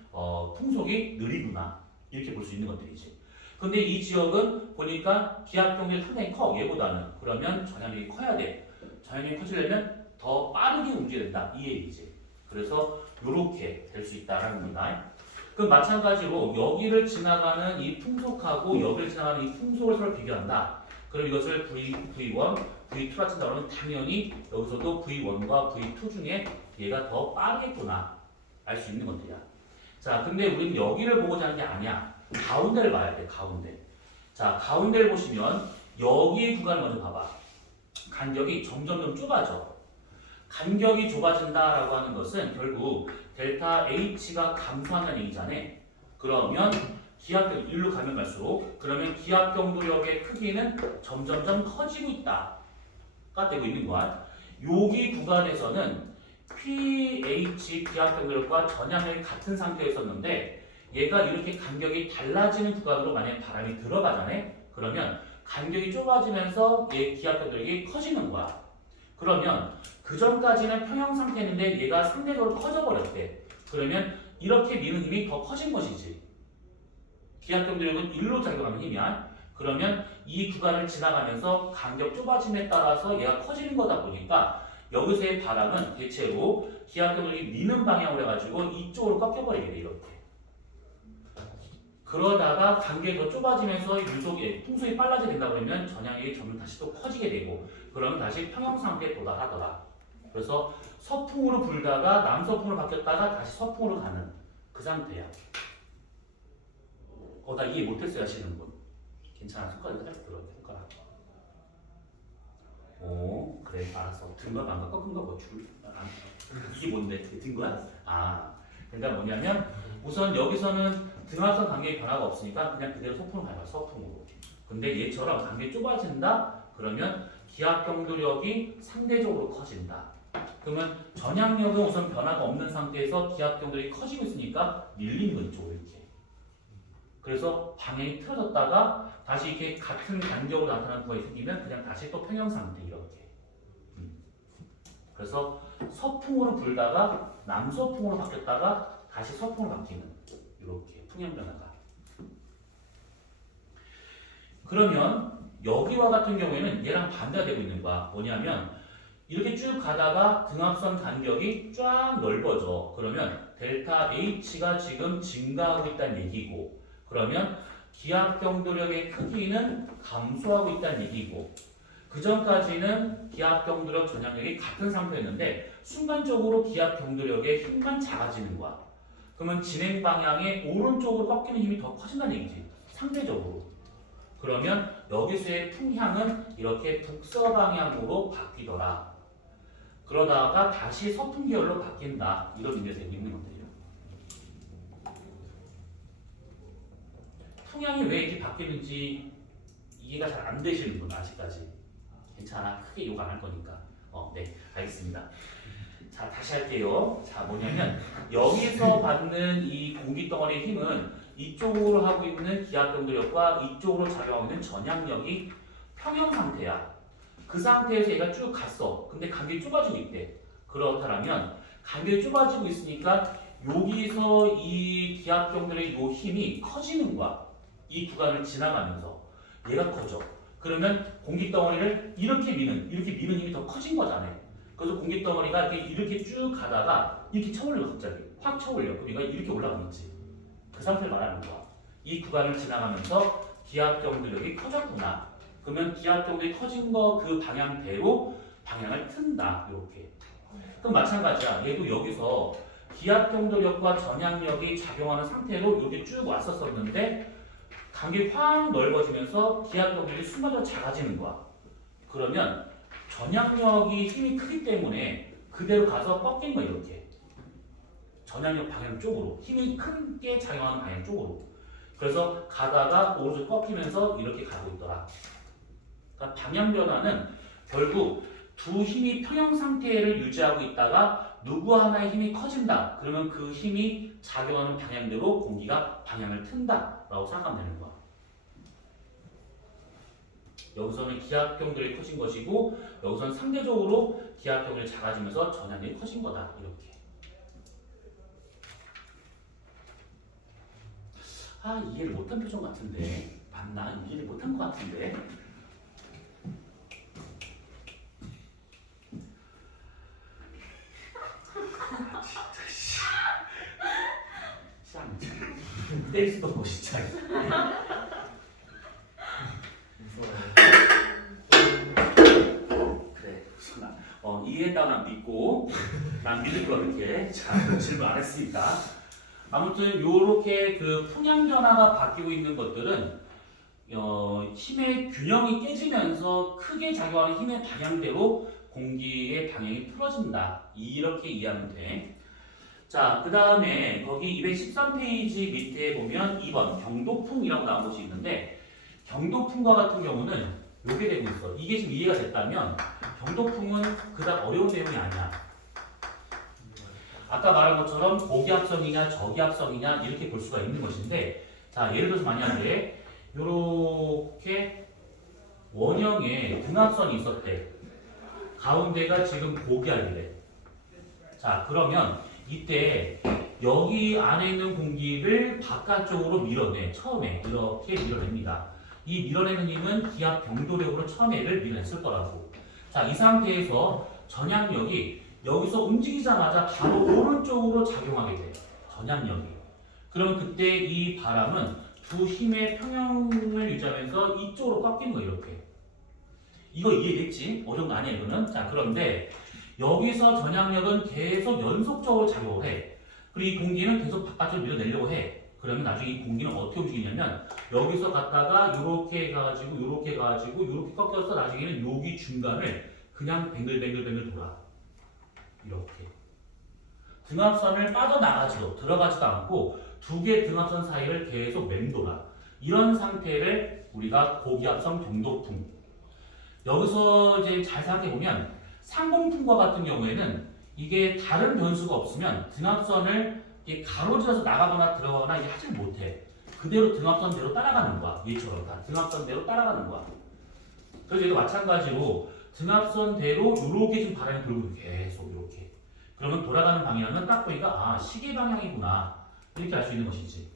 풍속이 느리구나 이렇게 볼 수 있는 것들이지. 근데 이 지역은 보니까 기압 경도력이 상당히 커 얘보다는. 그러면 전향력이 커야 돼. 전향력이 커지려면 더 빠르게 움직여야 된다 이 얘기지. 그래서 이렇게 될 수 있다라는 겁니다. 그럼 마찬가지로 여기를 지나가는 이 풍속하고 여기를 지나가는 이 풍속을 서로 비교한다. 그럼 이것을 V1, V2라 친다 그러면 당연히 여기서도 V1과 V2 중에 얘가 더 빠르겠구나 알 수 있는 것들이야. 자, 근데 우리는 여기를 보고자 하는 게 아니야. 가운데를 봐야 돼, 가운데. 자, 가운데를 보시면 여기 구간을 먼저 봐봐. 간격이 점점 좁아져. 간격이 좁아진다라고 하는 것은 결국 델타 H가 감소한다는 얘기잖아. 그러면 기압경 일로 가면 갈수록 그러면 기압 경도력의 크기는 점점점 커지고 있다가 되고 있는 거야. 여기 구간에서는 pH 기압 경도력과 전향력이 같은 상태였었는데 얘가 이렇게 간격이 달라지는 구간으로 만약에 바람이 들어가잖아. 그러면 간격이 좁아지면서 얘 기압 경도력이 커지는 거야. 그러면 그 전까지는 평형 상태였는데 얘가 상대적으로 커져 버렸대. 그러면 이렇게 미는 힘이 더 커진 것이지. 기압 경도력은 1로 작용하는 힘이야. 그러면 이 구간을 지나가면서 간격 좁아짐에 따라서 얘가 커지는 거다 보니까 여기서의 바람은 대체로 기압 경도력이 미는 방향으로 해가지고 이쪽으로 꺾여버리게 돼 이렇게. 그러다가 간격이 더 좁아지면서 유속의 풍속이 빨라지게 된다 그러면 전향력이 점점 다시 또 커지게 되고 그러면 다시 평형 상태에 도달하더라. 그래서 서풍으로 불다가 남서풍으로 바뀌었다가 다시 서풍으로 가는 그 상태야. 나 이해 못했어요 하시는 분. 괜찮아. 손가락 살짝 들어. 손가락. 오, 그래. 알았어. 든 거야? 안 꺾은 거? 이게 뭔데? 든 거야? 아, 그러니까 뭐냐면 우선 여기서는 등압선 간격의 변화가 없으니까 그냥 그대로 서풍으로 가요. 서풍으로. 근데 얘처럼 간격이 좁아진다? 그러면 기압 경도력이 상대적으로 커진다. 그러면 전향력은 우선 변화가 없는 상태에서 기압 경도력이 커지고 있으니까 밀리는 거 이쪽으로 이렇게. 그래서 방향이 틀어졌다가 다시 이렇게 같은 간격으로 나타나는 구간이 생기면 그냥 다시 또 평형 상태 이렇게. 그래서 서풍으로 불다가 남서풍으로 바뀌었다가 다시 서풍으로 바뀌는 이렇게 풍향 변화가. 그러면 여기와 같은 경우에는 얘랑 반대가 되고 있는 거야. 뭐냐면 이렇게 쭉 가다가 등압선 간격이 쫙 넓어져. 그러면 델타 H가 지금 증가하고 있다는 얘기고, 그러면 기압 경도력의 크기는 감소하고 있다는 얘기고, 그 전까지는 기압 경도력 전향력이 같은 상태였는데 순간적으로 기압 경도력의 힘만 작아지는 거야. 그러면 진행 방향의 오른쪽으로 꺾이는 힘이 더 커진다는 얘기지. 상대적으로. 그러면 여기서의 풍향은 이렇게 북서 방향으로 바뀌더라. 그러다가 다시 서풍 계열로 바뀐다. 이런 의미가 되고 있는 건데요. 풍향이 왜 이렇게 바뀌는지 이해가 잘 안 되시는 분 아직까지. 괜찮아. 크게 욕 안 할 거니까. 네. 알겠습니다. 자, 다시 할게요. 자, 뭐냐면 여기서 받는 이 공기 덩어리의 힘은 이쪽으로 하고 있는 기압 경도력과 이쪽으로 작용하고 있는 전향력이 평형 상태야. 그 상태에서 얘가 쭉 갔어. 근데 간격이 좁아지고 있대. 그렇다면 간격이 좁아지고 있으니까 여기서 이 기압 경도력의 이 힘이 커지는 거야. 이 구간을 지나가면서 얘가 커져. 그러면 공기 덩어리를 이렇게 미는 힘이 더 커진 거잖아요. 그래서 공기 덩어리가 이렇게 쭉 가다가 이렇게 쳐올려. 갑자기 확 쳐올려. 그럼 얘가 이렇게 올라가겠지. 그 상태를 말하는 거야. 이 구간을 지나가면서 기압 경도력이 커졌구나. 그러면 기압 경도력이 커진 거 그 방향대로 방향을 튼다. 이렇게. 그럼 마찬가지야. 얘도 여기서 기압 경도력과 전향력이 작용하는 상태로 이렇게 쭉 왔었었는데 간격이 확 넓어지면서 기압 경도력이 순간적으로 작아지는 거야. 그러면 전향력이 힘이 크기 때문에 그대로 가서 꺾인 거야. 이렇게. 전향력 방향 쪽으로. 힘이 크게 작용하는 방향 쪽으로. 그래서 가다가 오른쪽 꺾이면서 이렇게 가고 있더라. 그러니까 방향 변화는 결국 두 힘이 평형 상태를 유지하고 있다가 누구 하나의 힘이 커진다. 그러면 그 힘이 작용하는 방향대로 공기가 방향을 튼다 라고 생각하면 되는 거야. 여기서는 기압 경도력이 커진 것이고 여기서는 상대적으로 기압 경도력이 작아지면서 전향력이 커진 거다. 이렇게. 이해를 못한 표정 같은데 맞나? 이해를 못한 것 같은데. 때릴 수도 없고 진짜. 그래, 이해했다고 난 믿고 난 믿을 거 이렇게. 자, 질문 안 했으니까. 아무튼 요렇게 그 풍향 변화가 바뀌고 있는 것들은 힘의 균형이 깨지면서 크게 작용하는 힘의 방향대로 공기의 방향이 틀어진다. 이렇게 이해하면 돼. 자, 그 다음에 거기 213페이지 밑에 보면 2번 경도풍이라고 나온 것이 있는데 경도풍과 같은 경우는 요게 되고 있어. 이게 지금 이해가 됐다면 경도풍은 그닥 어려운 내용이 아니야. 아까 말한 것처럼 고기압성이냐 저기압성이냐 이렇게 볼 수가 있는 것인데, 자, 예를 들어서 만약에 요렇게 원형의 등압선이 있었대. 가운데가 지금 고기압이래. 자, 그러면 이때 여기 안에 있는 공기를 바깥쪽으로 밀어내. 처음에 이렇게 밀어냅니다. 이 밀어내는 힘은 기압 경도력으로 처음에 얘를 밀어냈을 거라고. 자, 이 상태에서 전향력이 여기서 움직이자마자 바로 오른쪽으로 작용하게 돼. 전향력이. 그러면 그때 이 바람은 두 힘의 평형을 유지하면서 이쪽으로 꺾이는 거예요. 이렇게. 이거 이해됐지? 어려운 거 아니야 이거는? 자, 그런데 여기서 전향력은 계속 연속적으로 작용을 해. 그리고 이 공기는 계속 바깥으로 밀어내려고 해. 그러면 나중에 이 공기는 어떻게 움직이냐면 여기서 갔다가 요렇게 가가지고 요렇게 가가지고 요렇게 꺾여서 나중에는 여기 중간을 그냥 뱅글뱅글 돌아. 이렇게. 등압선을 빠져나가지도 들어가지도 않고 두 개의 등압선 사이를 계속 맴돌아. 이런 상태를 우리가 고기압성 경도풍. 여기서 이제 잘 생각해보면 상공풍과 같은 경우에는 이게 다른 변수가 없으면 등압선을 가로질러서 나가거나 들어가거나 이게 하질 못해. 그대로 등압선대로 따라가는 거야. 얘처럼 다 등압선대로 따라가는 거야. 그래서 얘도 마찬가지로 등압선대로 이렇게 좀 바람이 돌고 계속 이렇게. 그러면 돌아가는 방향은 딱 보니까 시계 방향이구나. 이렇게 알 수 있는 것이지.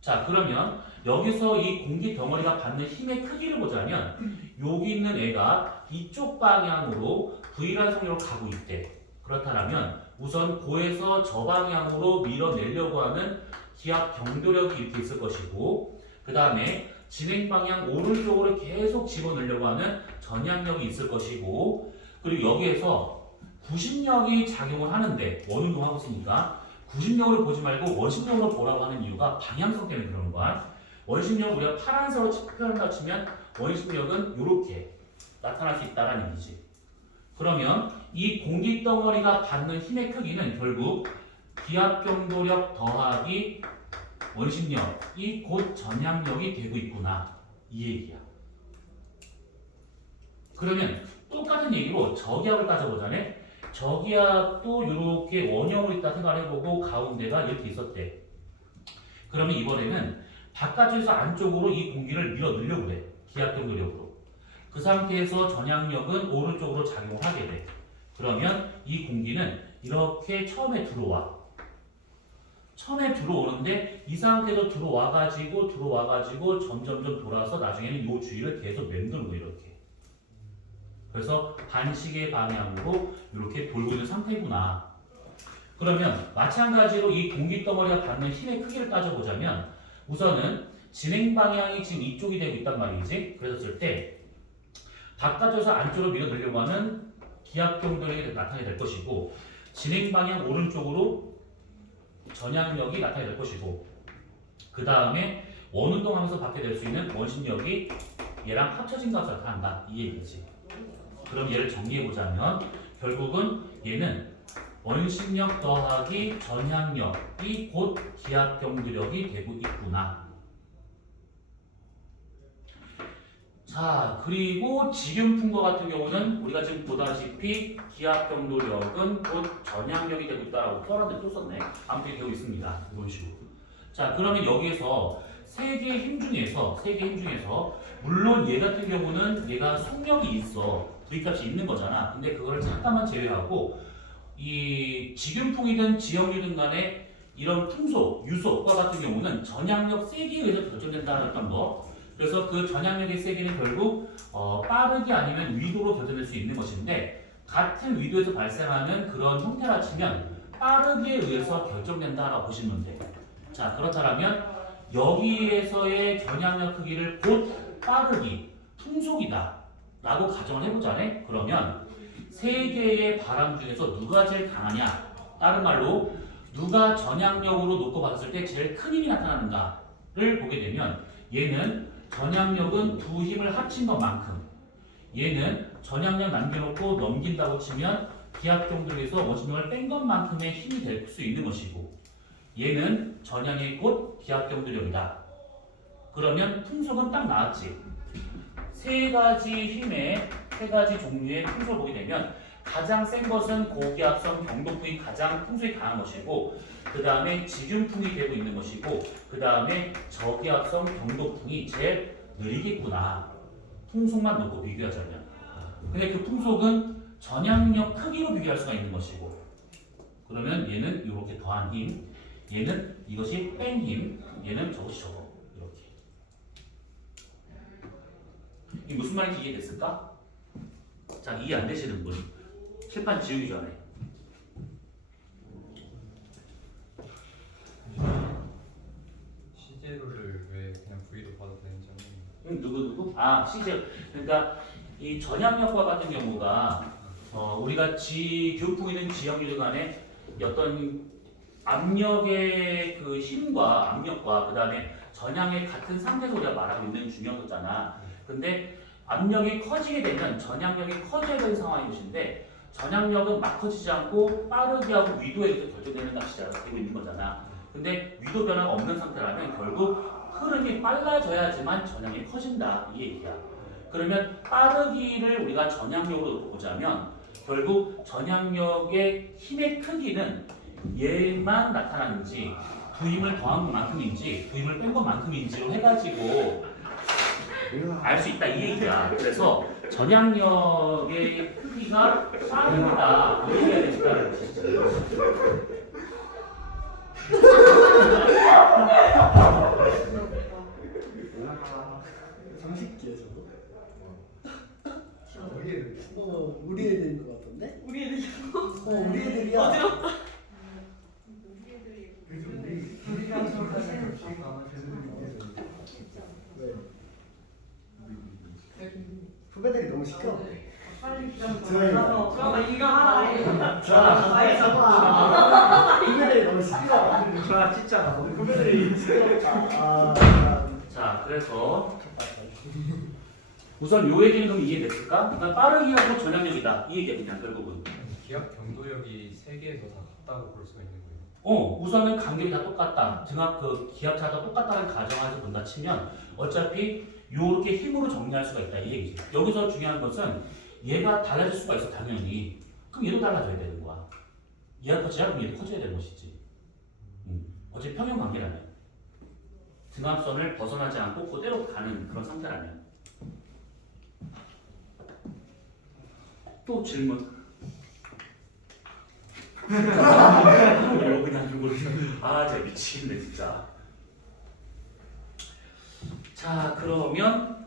자, 그러면 여기서 이 공기 덩어리가 받는 힘의 크기를 보자면 여기 있는 애가 이쪽 방향으로 V라는 성격으로 가고 있대. 그렇다면 우선 고에서 저 방향으로 밀어내려고 하는 기압 경도력이 이렇게 있을 것이고, 그 다음에 진행 방향 오른쪽으로 계속 집어넣으려고 하는 전향력이 있을 것이고, 그리고 여기에서 구심력이 작용을 하는데 원운동하고 있으니까 구심력으로 보지 말고 원심력으로 보라고 하는 이유가 방향성 때문에 그러는 거야. 원심력을 우리가 파란색으로 표현한다 치면 원심력은 이렇게 나타날 수 있다는 얘기지. 그러면 이 공기덩어리가 받는 힘의 크기는 결국 기압경도력 더하기 원심력이 곧 전향력이 되고 있구나, 이 얘기야. 그러면 똑같은 얘기로 저기압을 따져보자네. 저기압도 이렇게 원형으로 있다 생각해보고 가운데가 이렇게 있었대. 그러면 이번에는 바깥에서 안쪽으로 이 공기를 밀어 넣으려고 그래. 기압경도력으로. 그 상태에서 전향력은 오른쪽으로 작용을 하게 돼. 그러면 이 공기는 이렇게 처음에 들어와. 처음에 들어오는데 이 상태에서 들어와가지고 점점점 돌아서 나중에는 이 주위를 계속 맴도는 거 이렇게. 그래서 반시계 방향으로 이렇게 돌고 있는 상태구나. 그러면 마찬가지로 이 공기덩어리가 받는 힘의 크기를 따져보자면 우선은 진행 방향이 지금 이쪽이 되고 있단 말이지. 그랬을 때 바깥에서 안쪽으로 밀어넣으려고 하는 기압경도력이 나타나게 될 것이고, 진행 방향 오른쪽으로 전향력이 나타나게 될 것이고, 그 다음에 원운동하면서 받게 될 수 있는 원심력이 얘랑 합쳐진 것을 나타난다, 이 얘기지. 그럼 얘를 정리해보자면 결국은 얘는 원심력 더하기 전향력이 곧 기압경도력이 되고 있구나. 자, 그리고 지균풍과 같은 경우는 우리가 지금 보다시피 기압경도력은 곧 전향력이 되고 있다라고 써놨는데 또 썼네. 아무튼 되고 있습니다. 이런 식으로. 자, 그러면 여기에서 세 개의 힘 중에서 물론 얘 같은 경우는 얘가 속력이 있어. V값이 있는 거잖아. 근데 그거를 잠깐만 제외하고 이 지균풍이든 지역류든 간에 이런 풍속, 유속과 같은 경우는 전향력 세기에 의해서 결정된다는 거. 그래서 그 전향력의 세기는 결국 빠르게 아니면 위도로 결정될 수 있는 것인데, 같은 위도에서 발생하는 그런 형태라 치면 빠르게 의해서 결정된다라고 보시면 돼. 자, 그렇다면 여기에서의 전향력 크기를 곧 빠르기, 풍속이다 라고 가정을 해보자네. 그러면 세 개의 바람 중에서 누가 제일 강하냐, 다른 말로 누가 전향력으로 놓고 봤을 때 제일 큰 힘이 나타나는가를 보게 되면, 얘는 전향력은 두 힘을 합친 것만큼, 얘는 전향력 남겨놓고 넘긴다고 치면 기압경도력에서 원심력을 뺀 것만큼의 힘이 될 수 있는 것이고, 얘는 전향이 곧 기압경도력이다. 그러면 풍속은 딱 나왔지. 세 가지 종류의 풍속을 보게 되면 가장 센 것은 고기압성 경도풍이 가장 풍속이 강한 것이고, 그 다음에 지균풍이 되고 있는 것이고, 그 다음에 저기압성 경도풍이 제일 느리겠구나. 풍속만 놓고 비교하자면. 근데 그 풍속은 전향력 크기로 비교할 수가 있는 것이고, 그러면 얘는 이렇게 더한 힘, 얘는 이것이 뺀 힘, 얘는 저것이 저거. 이렇게. 이게 무슨 말인지 이해됐을까? 자, 이해 안 되시는 분 칠판 지우기 전에. 시제로를 왜 그냥 V로 봐도 되는지 누구? 아, 시제. 그러니까 이 전향력과 같은 경우가 우리가 지교풍이든 지역류 간에 어떤 압력의 그 힘과 압력과 그 다음에 전향의 같은 상태에서 우리가 말하고 있는 중요하잖아. 근데 압력이 커지게 되면 전향력이 커져야 되는 상황인 것인데, 전향력은 막 커지지 않고 빠르게 하고 위도에 의해서 결정되는 값이 되고 있는 거잖아. 근데 위도 변화가 없는 상태라면 결국 흐름이 빨라져야지만 전향이 커진다, 이 얘기야. 그러면 빠르기를 우리가 전향력으로 놓고 보자면 결국 전향력의 힘의 크기는 얘만 나타나는지 부힘을 더한 것만큼인지 부힘을 뺀 것만큼인지로 해가지고 알 수 있다, 이 얘기야. 그래서 전향력의 크기가 빠르다, 이 얘기가 되니까 상식기에 저거. 우리 애들인 것 같아. 네? 우리 애들 우리 애들이야. 어지럽다. 그래서 우리가 저까지는 그렇지가 않아. 쟤네들이 왜? 후배들이 너무 시끄러. 주아가 이거 하나. 빨리 사과. 후배들이 너무 시끄러. 저 진짜 후배들이 시끄러니까. 자, 그래서 우선 요 얘기는 그럼 이해됐을까? 그러니까 빠르기하고 전향력이다. 이 얘기야 그냥 결국은. 기압 경도력이 세 개에서 다 같다고 볼 수가 있는 거예요. 우선은 간격이 다 똑같다. 등압 그 기압차가 똑같다는 가정하에서 본다 치면 어차피 요렇게 힘으로 정리할 수가 있다 이 얘기지. 여기서 중요한 것은 얘가 달라질 수가 있어 당연히. 그럼 얘도 달라져야 되는 거야. 얘가 커져야 그럼 얘도 커져야 되는 것이지. 어차피 평형 관계라면 등압선을 벗어나지 않고 그대로 가는 그런 상태라면. 또 질문. 왜 그냥 이걸 진짜 미치겠네 진짜. 자 그러면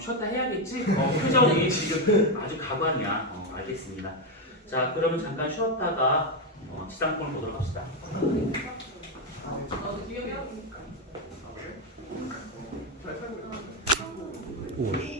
쉬었다 해야겠지? 표정이 지금 아주 가관이야. 알겠습니다. 자 그러면 잠깐 쉬었다가 지상권을 보도록 합시다. 나도 뒤에 해야 되니까. 아, 그래? 잘 살고 있어. 오.